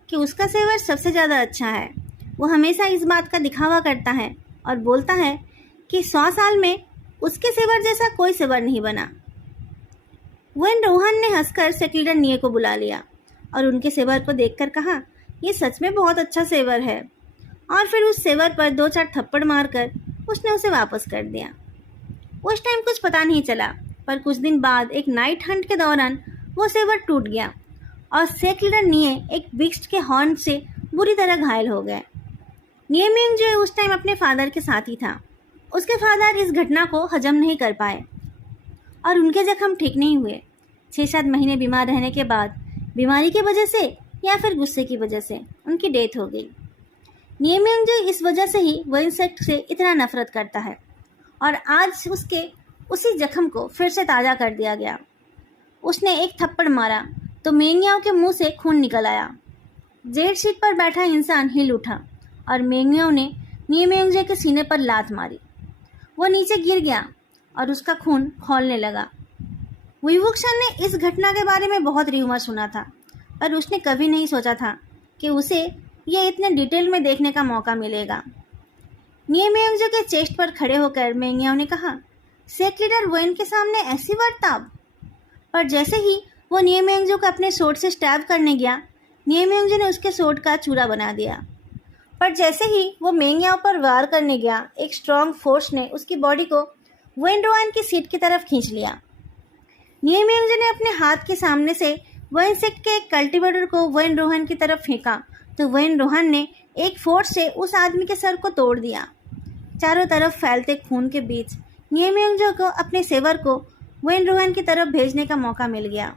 कि उसका सेवर सबसे ज़्यादा अच्छा है। वो हमेशा इस बात का दिखावा करता है और बोलता है कि 100 साल में उसके सेवर जैसा कोई सेवर नहीं बना। वेन रोहन ने हंसकर सेक्ट लीडर निये को बुला लिया और उनके सेवर को देखकर कहा, ये सच में बहुत अच्छा सेवर है। और फिर उस सेवर पर 2-4 थप्पड़ मारकर उसने उसे वापस कर दिया। उस टाइम कुछ पता नहीं चला, पर कुछ दिन बाद एक नाइट हंट के दौरान वो सेवर टूट गया और सेक्ट लीडर निये एक बिस्ट के हॉर्न से बुरी तरह घायल हो गए। नियमियांगजे उस टाइम अपने फादर के साथ ही था। उसके फादर इस घटना को हजम नहीं कर पाए और उनके जख्म ठीक नहीं हुए। 6-7 महीने बीमार रहने के बाद बीमारी की वजह से या फिर गुस्से की वजह से उनकी डेथ हो गई। नियमियांगजे इस वजह से ही वेन सेक्ट से इतना नफरत करता है और आज उसके उसी जख्म को फिर से ताज़ा कर दिया गया। उसने एक थप्पड़ मारा तो मेंगियाओ के मुंह से खून निकल आया। जेट सीट पर बैठा इंसान हिल उठा और मेंगियाओ ने नियमियांगजे के सीने पर लात मारी। वो नीचे गिर गया और उसका खून खौलने लगा। विवुक्षा ने इस घटना के बारे में बहुत र्यूमर सुना था, पर उसने कभी नहीं सोचा था कि उसे ये इतने डिटेल में देखने का मौका मिलेगा। नियमियांगजे के चेस्ट पर खड़े होकर मेंगियाओ ने कहा, सेक्ट लीडर वेन के सामने ऐसी बर्ताव। पर जैसे ही वो नियमियांगजे को अपने सोट से स्टैब करने गया, नियमियांगजे ने उसके सोट का चूरा बना दिया। पर जैसे ही वो मेंगियाओ पर वार करने गया, एक स्ट्रॉन्ग फोर्स ने उसकी बॉडी को वेन रोहन की सीट की तरफ खींच लिया। नियमियांगजे ने अपने हाथ के सामने से वेन सेक्ट के एक कल्टीवेटर को वेन रोहन की तरफ फेंका तो वेन रोहन ने एक फोर्स से उस आदमी के सर को तोड़ दिया। चारों तरफ फैलते खून के बीच नियमियांगजे को अपने सेवर को वेन रोहन की तरफ भेजने का मौका मिल गया।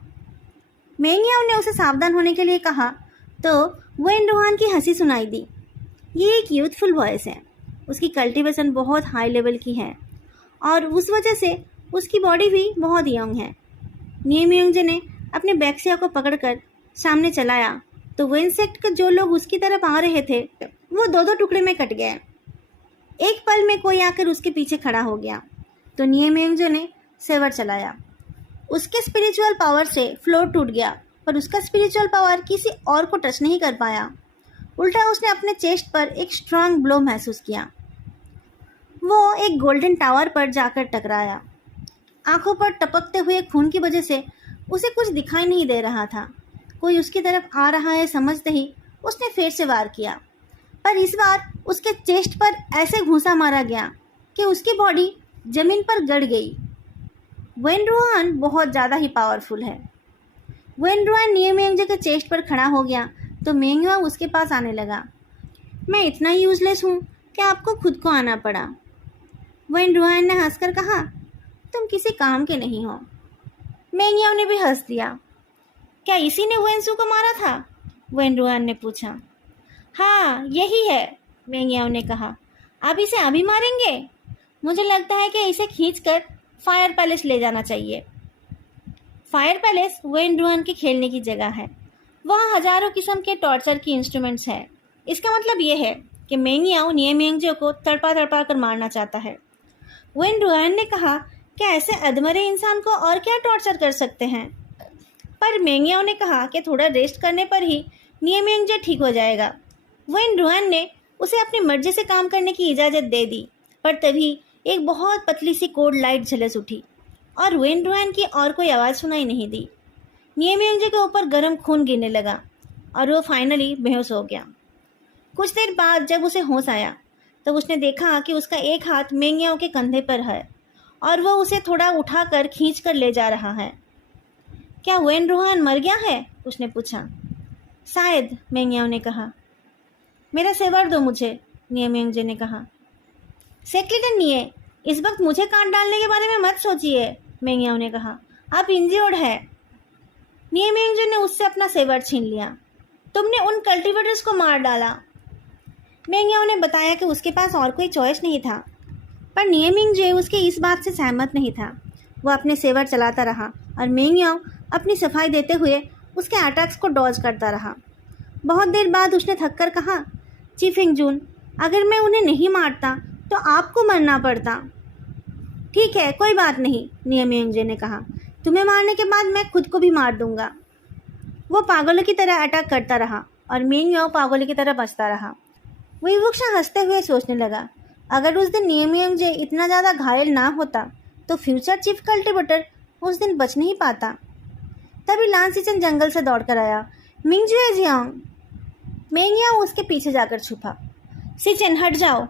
मेंगियाओ ने उसे सावधान होने के लिए कहा तो वेन रोहन की हंसी सुनाई दी। ये एक यूथफुल वॉइस है। उसकी कल्टीवेशन बहुत हाई लेवल की है और उस वजह से उसकी बॉडी भी बहुत यंग है। नियमियांगजे ने अपने बैक्सिया को पकड़कर सामने चलाया तो वेन सेक्ट के जो लोग उसकी तरफ आ रहे थे वो 2-2 टुकड़े में कट गए। एक पल में कोई आकर उसके पीछे खड़ा हो गया तो नियमियांगजे ने सेवर चलाया। उसके स्पिरिचुअल पावर से फ्लोर टूट गया, पर उसका स्पिरिचुअल पावर किसी और को टच नहीं कर पाया। उल्टा उसने अपने चेस्ट पर एक स्ट्रांग ब्लो महसूस किया। वो एक गोल्डन टावर पर जाकर टकराया। आंखों पर टपकते हुए खून की वजह से उसे कुछ दिखाई नहीं दे रहा था। कोई उसकी तरफ आ रहा है समझते ही उसने फिर से वार किया, पर इस बार उसके चेस्ट पर ऐसे घूंसा मारा गया कि उसकी बॉडी जमीन पर गड़ गई। वेन रोहन बहुत ज़्यादा ही पावरफुल है। वेन रोहन नियमियांगजे के चेस्ट पर खड़ा हो गया तो मेंगियाओ उसके पास आने लगा। मैं इतना यूजलेस हूँ कि आपको खुद को आना पड़ा। वेन रोहन ने हंसकर कहा, तुम किसी काम के नहीं हो। मेंगियाओ ने भी हंस दिया। क्या इसी ने वेन्सू को मारा था? वेन रोहन ने पूछा। हाँ यही है, मेंगियाओ ने कहा। अब इसे अभी मारेंगे? मुझे लगता है कि इसे खींचकर फायर पैलेस ले जाना चाहिए। फायर पैलेस वेन रोहन के खेलने की जगह है। वहाँ हजारों किस्म के टॉर्चर की इंस्ट्रूमेंट्स हैं। इसका मतलब ये है कि मेंगियाओ नियमियांगजे को तड़पा तड़पा कर मारना चाहता है। वेन रुआन ने कहा कि ऐसे अधमरे इंसान को और क्या टॉर्चर कर सकते हैं, पर मेंगियाओ ने कहा कि थोड़ा रेस्ट करने पर ही नियमियांगजे ठीक हो जाएगा। वेन रुआन ने उसे अपनी मर्जी से काम करने की इजाज़त दे दी, पर तभी एक बहुत पतली सी कोड लाइट झलस उठी और वेन रुआन की और कोई आवाज़ सुनाई नहीं दी। नियमियांगजे के ऊपर गर्म खून गिरने लगा और वो फाइनली बेहोश हो गया। कुछ देर बाद जब उसे होश आया तब उसने देखा कि उसका एक हाथ मेंगियाओ के कंधे पर है और वह उसे थोड़ा उठाकर खींच कर ले जा रहा है। क्या वेन रुआन मर गया है? उसने पूछा। शायद, मेंगियाओ ने कहा। मेरा सेवर दो मुझे, नियमियांगजे ने कहा। सेक्रेटरी निये, इस वक्त मुझे काट डालने के बारे में मत सोचिए, मेंगियाओ ने कहा। आप इंजर्ड है। नियमियांगजे ने उससे अपना सेवर छीन लिया। तुमने उन कल्टीवेटर्स को मार डाला। मेंगियाओ ने बताया कि उसके पास और कोई चॉइस नहीं था, पर नियमियांगजे उसकी इस बात से सहमत नहीं था। वो अपने सेवर चलाता रहा और मेंगियाओ अपनी सफाई देते हुए उसके अटैक्स को डॉज करता रहा। बहुत देर बाद उसने थककर कहा, चीफ इंगजून, अगर मैं उन्हें नहीं मारता तो आपको मरना पड़ता। ठीक है, कोई बात नहीं, नियमियांगजे ने कहा। तुम्हें मारने के बाद मैं खुद को भी मार दूंगा। वो पागलों की तरह अटैक करता रहा और मेंगियाओ पागलों की तरह बचता रहा। विवुक्षा हंसते हुए सोचने लगा, अगर उस दिन नियमियांगजे इतना ज़्यादा घायल ना होता तो फ्यूचर चीफ कल्टीवेटर उस दिन बच नहीं पाता। तभी लांसीचन जंगल से दौड़कर आया। मिंगजुए जियांग। मेंगियाओ उसके पीछे जाकर छुपा। सिचन, हट जाओ,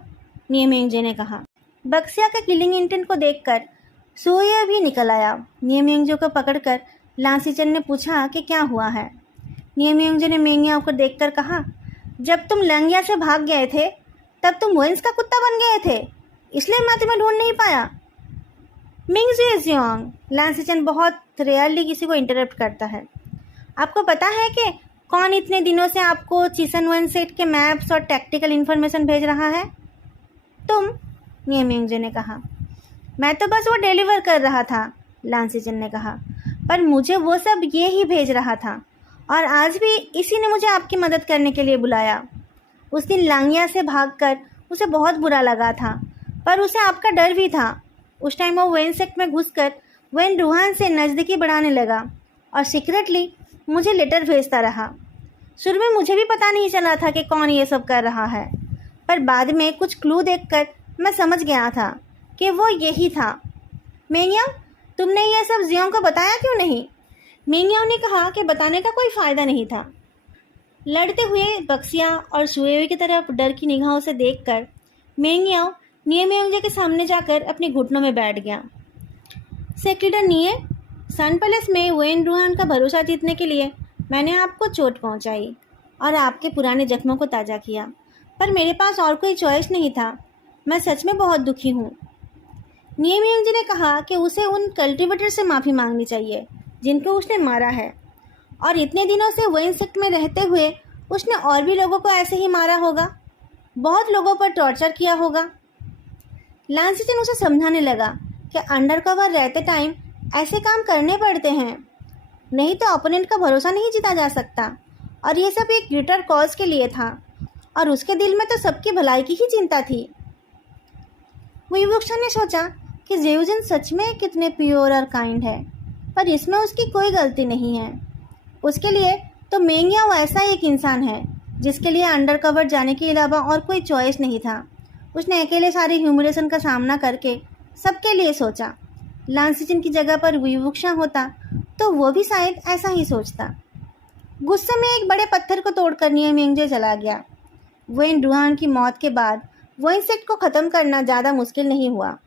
नियमियांगजे ने कहा। बक्सिया के किलिंग इंटेंट को देखकर सोये भी निकल आया। नियमियांगजे को पकड़कर लांसीचन ने पूछा कि क्या हुआ है। नियमियांगजे ने मेंगियाओ को देखकर कहा, जब तुम लंगिया से भाग गए थे तब तुम वंश का कुत्ता बन गए थे, इसलिए मैं तुम्हें ढूंढ नहीं पाया। मिंगजुए जियांग। लांसीचन बहुत रेयरली किसी को इंटरप्ट करता है। आपको पता है कि कौन इतने दिनों से आपको चीसन वन सेट के मैप्स और टैक्टिकल इन्फॉर्मेशन भेज रहा है? तुम, नियमियांगजे ने कहा। मैं तो बस वो डिलीवर कर रहा था, लांसीचन ने कहा, पर मुझे वो सब ये ही भेज रहा था और आज भी इसी ने मुझे आपकी मदद करने के लिए बुलाया। उस दिन लांगिया से भागकर उसे बहुत बुरा लगा था, पर उसे आपका डर भी था। उस टाइम वो वेन सेक्ट में घुसकर वेन रुआन से नज़दीकी बढ़ाने लगा और सीक्रेटली मुझे लेटर भेजता रहा। शुरू में मुझे भी पता नहीं चला था कि कौन ये सब कर रहा है, पर बाद में कुछ क्लू देखकर मैं समझ गया था कि वो यही था। मेंगियाओ, तुमने ये सब जियांग को बताया क्यों नहीं? मेंगियाओ ने कहा कि बताने का कोई फ़ायदा नहीं था। लड़ते हुए बक्सिया और सुएवे की तरफ डर की निगाहों से देखकर मेंगियाओ नियमियांगजे के सामने जाकर अपने घुटनों में बैठ गया। सेक्रेटरी निये, सन पैलेस में वेन रुआन का भरोसा जीतने के लिए मैंने आपको चोट पहुंचाई और आपके पुराने जख्मों को ताज़ा किया, पर मेरे पास और कोई चॉइस नहीं था। मैं सच में बहुत दुखी हूँ। नियमियांगजे ने कहा कि उसे उन कल्टीवेटर से माफ़ी मांगनी चाहिए जिनको उसने मारा है, और इतने दिनों से वेन सेक्ट में रहते हुए उसने और भी लोगों को ऐसे ही मारा होगा, बहुत लोगों पर टॉर्चर किया होगा। लांसीचन उसे समझाने लगा कि अंडरकवर रहते टाइम ऐसे काम करने पड़ते हैं, नहीं तो ओपोनेंट का भरोसा नहीं जीता जा सकता, और ये सब एक ग्रेटर कॉज के लिए था और उसके दिल में तो सबकी भलाई की ही चिंता थी। विवुक्षा ने सोचा कि जेउजिन सच में कितने प्योर और काइंड है, पर इसमें उसकी कोई गलती नहीं है। उसके लिए तो मेंगियाओ ऐसा एक इंसान है जिसके लिए अंडरकवर जाने के अलावा और कोई चॉइस नहीं था। उसने अकेले सारी ह्यूमिलेशन का सामना करके सबके लिए सोचा। लांसीचन की जगह पर विवुक्षा होता तो वो भी शायद ऐसा ही सोचता। गुस्से में एक बड़े पत्थर को तोड़कर नियमियांगजे चला गया। वेन रुआन की मौत के बाद वेन सेक्ट को ख़त्म करना ज़्यादा मुश्किल नहीं हुआ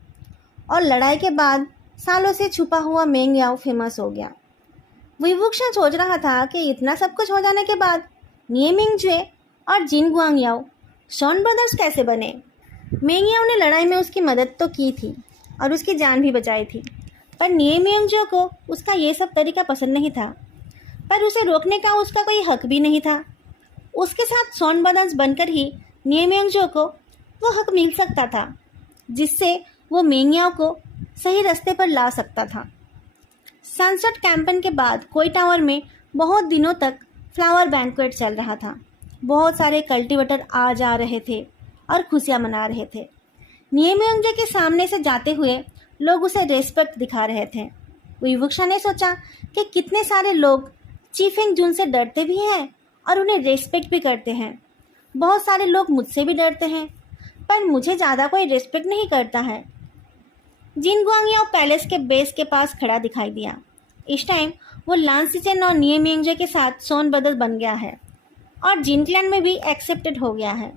और लड़ाई के बाद सालों से छुपा हुआ मेंगियाओ फेमस हो गया। विवुक्षा सोच रहा था कि इतना सब कुछ हो जाने के बाद नियमियांगजे और जिन गुआंगयाओ शॉन ब्रदर्स कैसे बने। मेंगियाओ ने लड़ाई में उसकी मदद तो की थी और उसकी जान भी बचाई थी, पर नियमियांगजे को उसका ये सब तरीका पसंद नहीं था, पर उसे रोकने का उसका कोई हक भी नहीं था। उसके साथ शॉन ब्रदर्स बनकर ही नियमियांगजे को वो हक मिल सकता था जिससे वो मेंगियाओ को सही रास्ते पर ला सकता था। सनसेट कैंपेन के बाद कोई टावर में बहुत दिनों तक फ्लावर बैंक्वेट चल रहा था। बहुत सारे कल्टीवेटर आ जा रहे थे और खुशियाँ मना रहे थे। नियमयंगजे के सामने से जाते हुए लोग उसे रेस्पेक्ट दिखा रहे थे। विवुक्षा ने सोचा कि कितने सारे लोग चीफिंग जुन से डरते भी हैं और उन्हें रेस्पेक्ट भी करते हैं। बहुत सारे लोग मुझसे भी डरते हैं, पर मुझे ज़्यादा कोई रेस्पेक्ट नहीं करता है। जिन गुआंगयाओ पैलेस के बेस के पास खड़ा दिखाई दिया। इस टाइम वो लान सिचेन और नियमयंगजे के साथ सोन ब्रदर बन गया है और जिन क्लैन में भी एक्सेप्टेड हो गया है।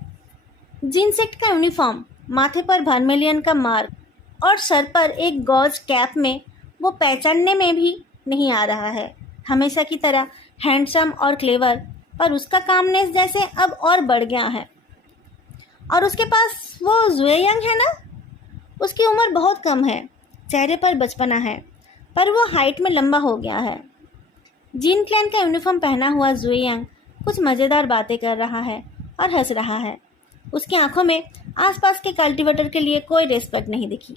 जिन सेक्ट का यूनिफॉर्म, माथे पर वर्मिलियन का मार्क और सर पर एक गॉज कैप में वो पहचानने में भी नहीं आ रहा है। हमेशा की तरह हैंडसम और क्लेवर, पर उसका कामनेस जैसे अब और बढ़ गया है। और उसके पास वो जुएयंग है ना, उसकी उम्र बहुत कम है, चेहरे पर बचपना है, पर वो हाइट में लंबा हो गया है। जिन क्लैन का यूनिफॉर्म पहना हुआ जुएयंग कुछ मज़ेदार बातें कर रहा है और हंस रहा है। उसकी आंखों में आसपास के कल्टीवेटर के लिए कोई रेस्पेक्ट नहीं दिखी।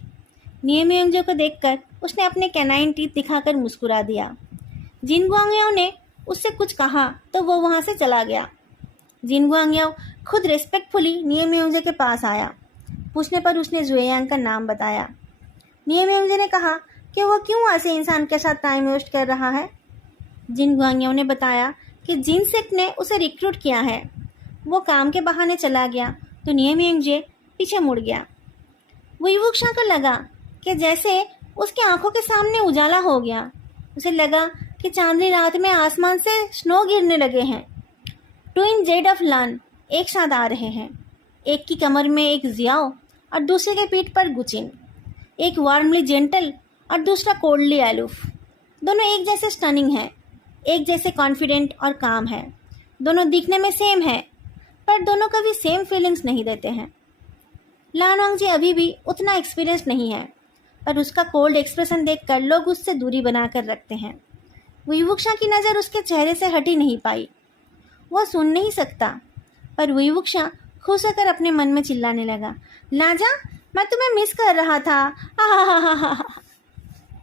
नियमयंगजे को देखकर उसने अपने कैनाइन टीथ दिखाकर मुस्कुरा दिया। जिन गुआंगयाओ ने उससे कुछ कहा तो वो वहाँ से चला गया। जिन गुआंगयाओ खुद रेस्पेक्टफुली नियमयंगजे के पास आया। पूछने पर उसने जुएयांग का नाम बताया। नियमयंगजे ने कहा कि वो क्यों ऐसे इंसान के साथ टाइम वेस्ट कर रहा है। जिन गुआंगयाओ ने बताया कि जिन सेक्ट ने उसे रिक्रूट किया है। वो काम के बहाने चला गया तो नियमयंगजे पीछे मुड़ गया। विवुक्षा को लगा कि जैसे उसकी आंखों के सामने उजाला हो गया। उसे लगा कि चांदनी रात में आसमान से स्नो गिरने लगे हैं। ट्विन जेड ऑफ लान एक साथ आ रहे हैं। एक की कमर में एक जियाओ और दूसरे के पीठ पर गुचिन। एक वार्मली जेंटल और दूसरा कोल्डली एलूफ। दोनों एक जैसे स्टनिंग हैं, एक जैसे कॉन्फिडेंट और काम है। दोनों दिखने में सेम है, पर दोनों कभी सेम फीलिंग्स नहीं देते हैं। लान वांगजी अभी भी उतना एक्सपीरियंस नहीं है, पर उसका कोल्ड एक्सप्रेशन देखकर लोग उससे दूरी बनाकर रखते हैं। विवुक्षा की नज़र उसके चेहरे से हट ही नहीं पाई। वह सुन नहीं सकता, पर विवुक्षा खुश होकर अपने मन में चिल्लाने लगा, लाजा, मैं तुम्हें मिस कर रहा था।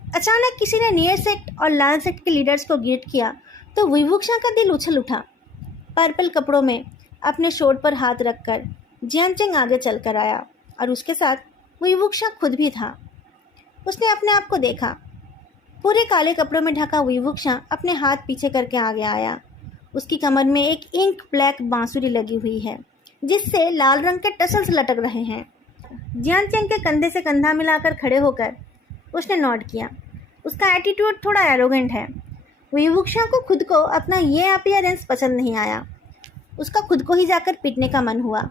अचानक किसी ने नियर सेक्ट और लाल सेक्ट के लीडर्स को ग्रीट किया तो विवुक्षा का दिल उछल उठा। पर्पल कपड़ों में अपने शोल्डर पर हाथ रखकर जियानचेंग आगे चलकर आया और उसके साथ विवुक्षा खुद भी था। उसने अपने आप को देखा। पूरे काले कपड़ों में ढका विवुक्षा अपने हाथ पीछे करके आगे आया। उसकी कमर में एक इंक ब्लैक बांसुरी लगी हुई है जिससे लाल रंग के टसल्स लटक रहे हैं। जियानचेंग के कंधे से कंधा मिलाकर खड़े होकर उसने नॉड किया। उसका एटीट्यूड थोड़ा एरोगेंट है। विवुक्षा को खुद को अपना ये अपीयरेंस पसंद नहीं आया। उसका खुद को ही जाकर पीटने का मन हुआ।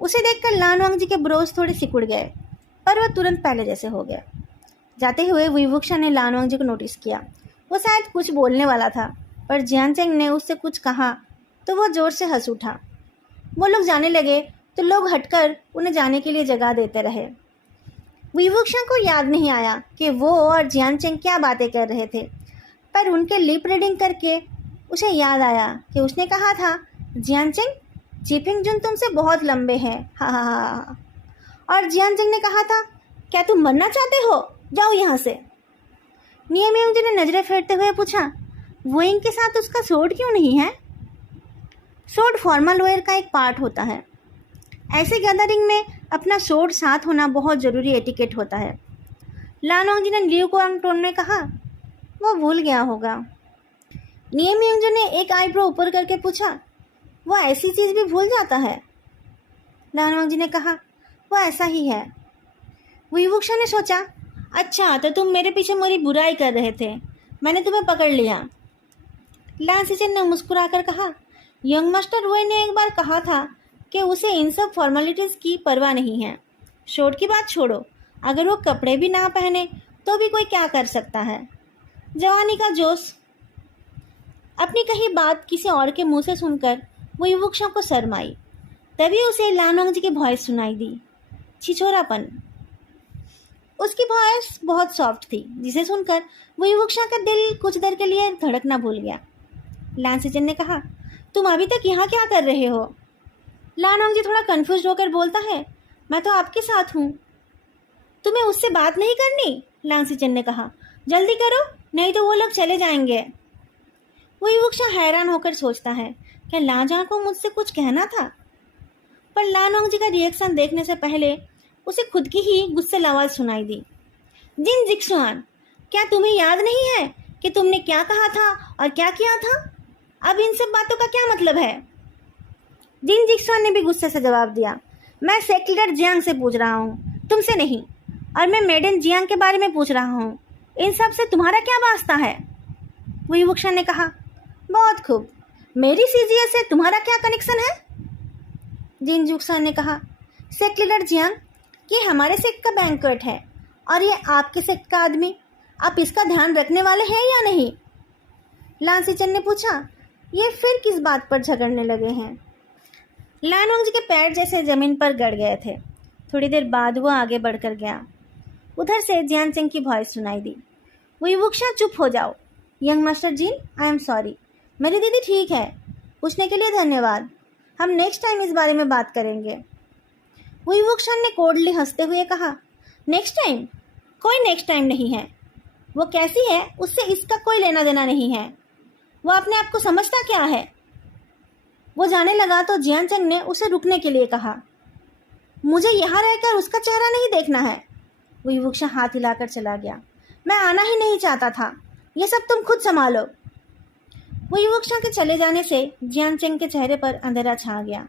उसे देखकर लान वांगजी के ब्रोज थोड़े सिकुड़ गए, पर वह तुरंत पहले जैसे हो गया। जाते हुए विवुक्षा ने लान वांगजी को नोटिस किया। वो शायद कुछ बोलने वाला था, पर जियानचेंग ने उससे कुछ कहा तो वह जोर से हंस उठा। वो लोग जाने लगे तो लोग हटकर उन्हें जाने के लिए जगह देते रहे। विवुक्षा को याद नहीं आया कि वो और जियानचेंग क्या बातें कर रहे थे, पर उनके लिप रीडिंग करके उसे याद आया कि उसने कहा था, जियानचेंग, चीफिंग जुन तुमसे बहुत लंबे हैं। हा। और जियानचेंग ने कहा था, क्या तुम मरना चाहते हो, जाओ यहाँ से। नियमयंगजे ने नजरें फेरते हुए पूछा, वोइंग के साथ उसका सोड क्यों नहीं है? सोड फॉर्मल वेयर का एक पार्ट होता है। ऐसे गैदरिंग में अपना सोड साथ होना बहुत ज़रूरी एटिकेट होता है। लान वांगजी ने लियू क्वांग टोन में कहा, वो भूल गया होगा। नियमयंगजे ने एक आईब्रो ऊपर करके पूछा, वो ऐसी चीज़ भी भूल जाता है? लान वांगजी ने कहा, वो ऐसा ही है। विवुक्षा ने सोचा, अच्छा तो तुम मेरे पीछे मेरी बुराई कर रहे थे, मैंने तुम्हें पकड़ लिया। लान सिचेन ने मुस्कुराकर कहा, यंग मास्टर वोई ने एक बार कहा था कि उसे इन सब फॉर्मेलिटीज़ की परवाह नहीं है। शोट की बात छोड़ो, अगर वो कपड़े भी ना पहने तो भी कोई क्या कर सकता है। जवानी का जोश। अपनी कही बात किसी और के मुंह से सुनकर वो विवुक्षा को शर्म आई। तभी उसे लान वांगजी की वॉइस सुनाई दी, छिछोरापन। उसकी वॉइस बहुत सॉफ्ट थी, जिसे सुनकर वो विवुक्षा का दिल कुछ देर के लिए धड़कना भूल गया। लान सिचेन ने कहा, तुम अभी तक यहाँ क्या कर रहे हो? लान वांगजी थोड़ा कंफ्यूज होकर बोलता है, मैं तो आपके साथ हूँ। तुम्हें उससे बात नहीं करनी? लान सिचेन ने कहा, जल्दी करो नहीं तो वो लोग चले जाएंगे। वो विवुक्षा हैरान होकर सोचता है, क्या लाजा को मुझसे कुछ कहना था? पर लान वांगजी का रिएक्शन देखने से पहले उसे खुद की ही गुस्से आवाज़ सुनाई दी। जिन जिक्सुआन, क्या तुम्हें याद नहीं है कि तुमने क्या कहा था और क्या किया था? अब इन सब बातों का क्या मतलब है? जिन जिक्सुआन ने भी गुस्से से जवाब दिया, मैं सेक्रेटरी जियांग से पूछ रहा हूँ, तुमसे नहीं, और मैं मेडन जियांग के बारे में पूछ रहा हूँ। इन सब से तुम्हारा क्या वास्ता है? वही वुक्शन ने कहा, बहुत खूब, मेरी सीजीएस से तुम्हारा क्या कनेक्शन है? जिन जुक्सान ने कहा, सेक्रेटरी जियांग, ये हमारे सेक्ट का बैंक्वेट है और ये आपके सेक्ट का आदमी, आप इसका ध्यान रखने वाले हैं या नहीं? लान सिचन ने पूछा, ये फिर किस बात पर झगड़ने लगे हैं? लान वांगजी के पैर जैसे जमीन पर गड़ गए थे। थोड़ी देर बाद वो आगे बढ़कर गया। उधर से जियान चेंग की वॉइस सुनाई दी, वही वुक्शा, चुप हो जाओ। Young master Jin, I am sorry. मेरी दीदी ठीक है, पूछने के लिए धन्यवाद। हम नेक्स्ट टाइम इस बारे में बात करेंगे। वही वुक्शन ने कोल्डली हंसते हुए कहा, नेक्स्ट टाइम? कोई नेक्स्ट टाइम नहीं है। वो कैसी है उससे इसका कोई लेना देना नहीं है। वो अपने आप को समझता क्या है? वो जाने लगा तो जियान चेंग ने उसे रुकने के लिए कहा, मुझे यहाँ रहकर उसका चेहरा नहीं देखना है। वही वुक्शा हाथ हिलाकर चला गया। मैं आना ही नहीं चाहता था, ये सब तुम खुद संभालो। वही वुक्शा के चले जाने से जियान चेंग के चेहरे पर अंधेरा छा गया।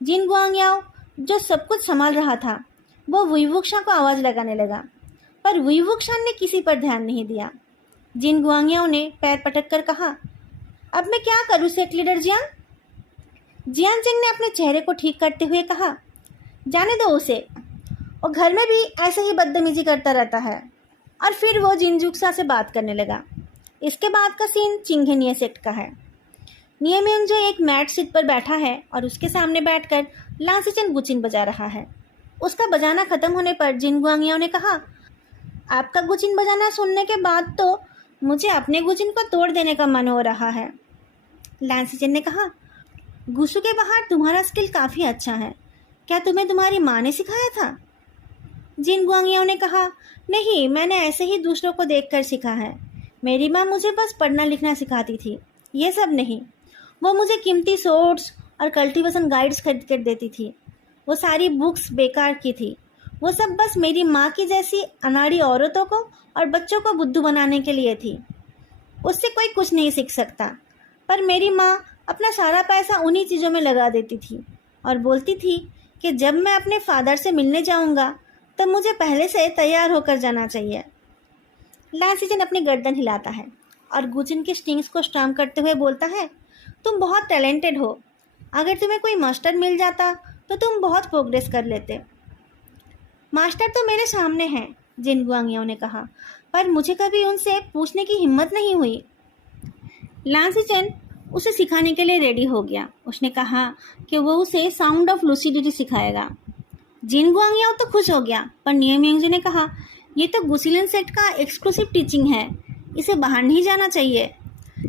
जिन गुआंगयाओ, जो सब कुछ संभाल रहा था, वो वही वुक्शा को आवाज़ लगाने लगा, पर वही वुक्शा ने किसी पर ध्यान नहीं दिया। जिन गुआंगयाओ ने पैर पटक कर कहा, अब मैं क्या करूँ सेक्ट लीडर जियांग? जियान चेंग ने अपने चेहरे को ठीक करते हुए कहा, जाने दो उसे, और घर में भी ऐसे ही बदतमीजी करता रहता है। और फिर वो जिनजुक्सा से बात करने लगा। इसके बाद का सीन चिंघेनिया सेक्ट का है। नियमिंग जो एक मैट सीट पर बैठा है और उसके सामने बैठकर लांसिचन गुचिन बजा रहा है। उसका बजाना खत्म होने पर जिन गुआंगयाओ ने कहा, आपका गुचिन बजाना सुनने के बाद तो मुझे अपने गुचिन को तोड़ देने का मन हो रहा है। लांसिचन ने कहा, गुसु के बाहर तुम्हारा स्किल काफ़ी अच्छा है, क्या तुम्हें तुम्हारी माँ ने सिखाया था? जिन गुआंगयाओ ने कहा, नहीं, मैंने ऐसे ही दूसरों को देखकर सीखा है। मेरी माँ मुझे बस पढ़ना लिखना सिखाती थी, ये सब नहीं। वो मुझे कीमती सोर्ड्स और कल्टीवेशन गाइड्स खरीद कर देती थी। वो सारी बुक्स बेकार की थी। वो सब बस मेरी माँ की जैसी अनाड़ी औरतों को और बच्चों को बुद्धू बनाने के लिए थी। उससे कोई कुछ नहीं सीख सकता। पर मेरी माँ अपना सारा पैसा उन्हीं चीज़ों में लगा देती थी और बोलती थी कि जब मैं अपने फादर से मिलने जाऊँगा तब मुझे पहले से तैयार होकर जाना चाहिए। लांसिचन अपनी गर्दन हिलाता है और गुचिन के स्ट्रिंग्स को स्ट्रम करते हुए बोलता है, तुम बहुत टैलेंटेड हो। अगर तुम्हें कोई मास्टर मिल जाता तो तुम बहुत प्रोग्रेस कर लेते। मास्टर तो मेरे सामने हैं, जिन गुआंगयाओ ने कहा, पर मुझे कभी उनसे पूछने की हिम्मत नहीं हुई। लांसिचन उसे सिखाने के लिए रेडी हो गया। उसने कहा कि वो उसे साउंड ऑफ लूसिडिटी सिखाएगा। जिन गुआंगयाओ तो खुश हो गया, पर नियमिंग ने कहा, ये तो गुसिलन सेट का एक्सक्लूसिव टीचिंग है, इसे बाहर नहीं जाना चाहिए।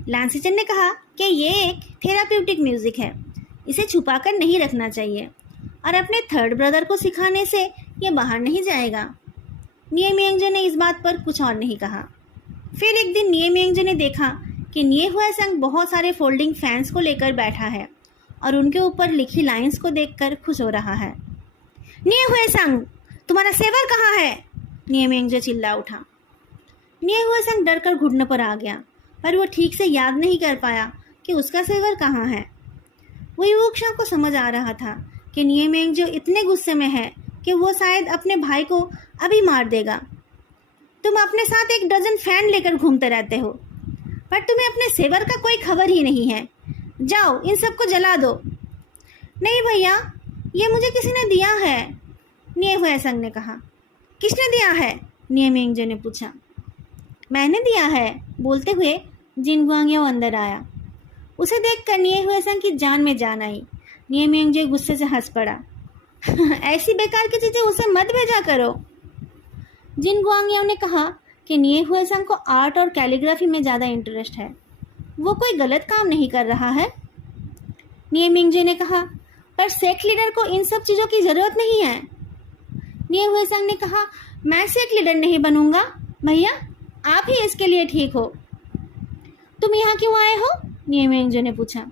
लांसिचन ने कहा कि ये एक थेराप्यूटिक म्यूज़िक है, इसे छुपाकर नहीं रखना चाहिए और अपने थर्ड ब्रदर को सिखाने से ये बाहर नहीं जाएगा। नियमिंग ने इस बात पर कुछ और नहीं कहा। फिर एक दिन नियमिंग ने देखा कि निये हुए संग बहुत सारे फोल्डिंग फैंस को लेकर बैठा है और उनके ऊपर लिखी लाइंस को देखकर खुश हो रहा है। निये हुए संग, तुम्हारा सेवर कहाँ है? नियमिंग चिल्ला उठा। निये हुए संग डर कर घुटने पर आ गया, पर वो ठीक से याद नहीं कर पाया कि उसका सेवर कहाँ है। वही वुक्शा को समझ आ रहा था कि नियमिंग जो इतने गुस्से में है कि वो शायद अपने भाई को अभी मार देगा। तुम अपने साथ एक डजन फैन लेकर घूमते रहते हो, पर तुम्हें अपने सेवर का कोई खबर ही नहीं है। जाओ इन सबको जला दो। नहीं भैया, ये मुझे किसी ने दिया है, निये हुए संग ने कहा। किसने दिया है? नियमिंग ने पूछा। मैंने दिया है, बोलते हुए जिन गुआंगयाओ अंदर आया। उसे देखकर निये हुए संग की जान में जान आई। नियमिंग गुस्से से हंस पड़ा। ऐसी बेकार की चीज़ें उसे मत भेजा करो। जिन गुआंगयाओ ने कहा कि निये हुए संग को आर्ट और कैलीग्राफी में ज़्यादा इंटरेस्ट है, वो कोई गलत काम नहीं कर रहा है। नियमिंग ने कहा, पर सेक्ट लीडर को इन सब चीज़ों की ज़रूरत नहीं है। निये हुए संग ने कहा, मैं सेक्ट लीडर नहीं बनूंगा भैया, आप ही इसके लिए ठीक हो। तुम यहाँ क्यों आए हो? नियमिंग ने पूछा।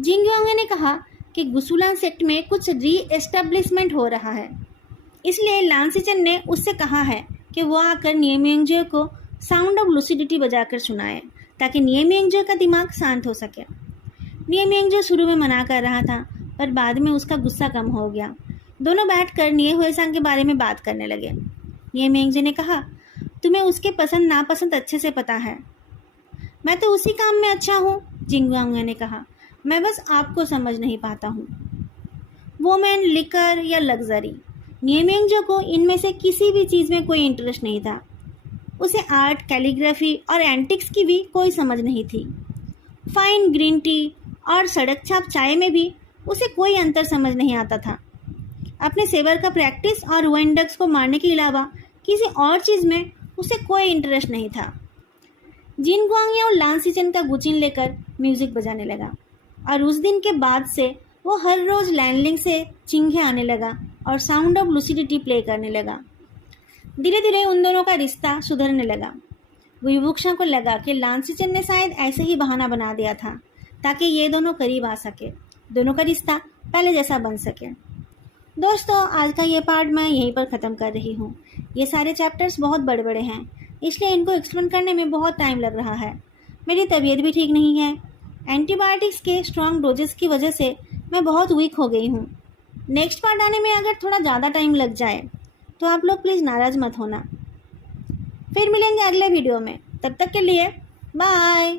जिन गुआंगयाओ ने कहा, कि गुसुलान सेक्ट में कुछ री एस्टेब्लिशमेंट हो रहा है। इसलिए लांसीचन ने उससे कहा है कि वो आकर नियमिंगजे को साउंड ऑफ लूसिडिटी बजाकर सुनाए ताकि नियमिंगजे का दिमाग शांत हो सके। नियमिंगजे शुरू में मना कर रहा था, पर बाद में उसका गुस्सा कम हो गया। दोनों बैठकर निये हुएसांग के बारे में बात करने लगे। नियमिंगजे ने कहा, तुम्हें उसके पसंद नापसंद अच्छे से पता है। मैं तो उसी काम में अच्छा हूँ, जिंगवांग ने कहा। मैं बस आपको समझ नहीं पाता हूँ। वोमेन, लिकर या लग्जरी, नियमिंगजे को इनमें से किसी भी चीज़ में कोई इंटरेस्ट नहीं था। उसे आर्ट, कैलीग्राफी और एंटिक्स की भी कोई समझ नहीं थी। फाइन ग्रीन टी और सड़क छाप चाय में भी उसे कोई अंतर समझ नहीं आता था। अपने सेवर का प्रैक्टिस और वेंडक्स को मारने के अलावा किसी और चीज़ में उसे कोई इंटरेस्ट नहीं था। जिनगुआंग और लांसीचन का गुचिन लेकर म्यूज़िक बजाने लगा और उस दिन के बाद से वो हर रोज़ लैंडलिंग से चिंघे आने लगा और साउंड ऑफ लूसिडिटी प्ले करने लगा। धीरे धीरे उन दोनों का रिश्ता सुधरने लगा। बुयुबुक्शा को लगा कि लांसीचन ने शायद ऐसे ही बहाना बना दिया था ताकि ये दोनों करीब आ सके, दोनों का रिश्ता पहले जैसा बन सके। दोस्तों, आज का ये पार्ट मैं यहीं पर ख़त्म कर रही हूँ। ये सारे चैप्टर्स बहुत बड़े बड़े हैं, इसलिए इनको एक्सप्लेन करने में बहुत टाइम लग रहा है। मेरी तबीयत भी ठीक नहीं है। एंटीबायोटिक्स के स्ट्रॉन्ग डोजेस की वजह से मैं बहुत वीक हो गई हूँ। नेक्स्ट पार्ट आने में अगर थोड़ा ज़्यादा टाइम लग जाए तो आप लोग प्लीज़ नाराज़ मत होना। फिर मिलेंगे अगले वीडियो में। तब तक के लिए बाय।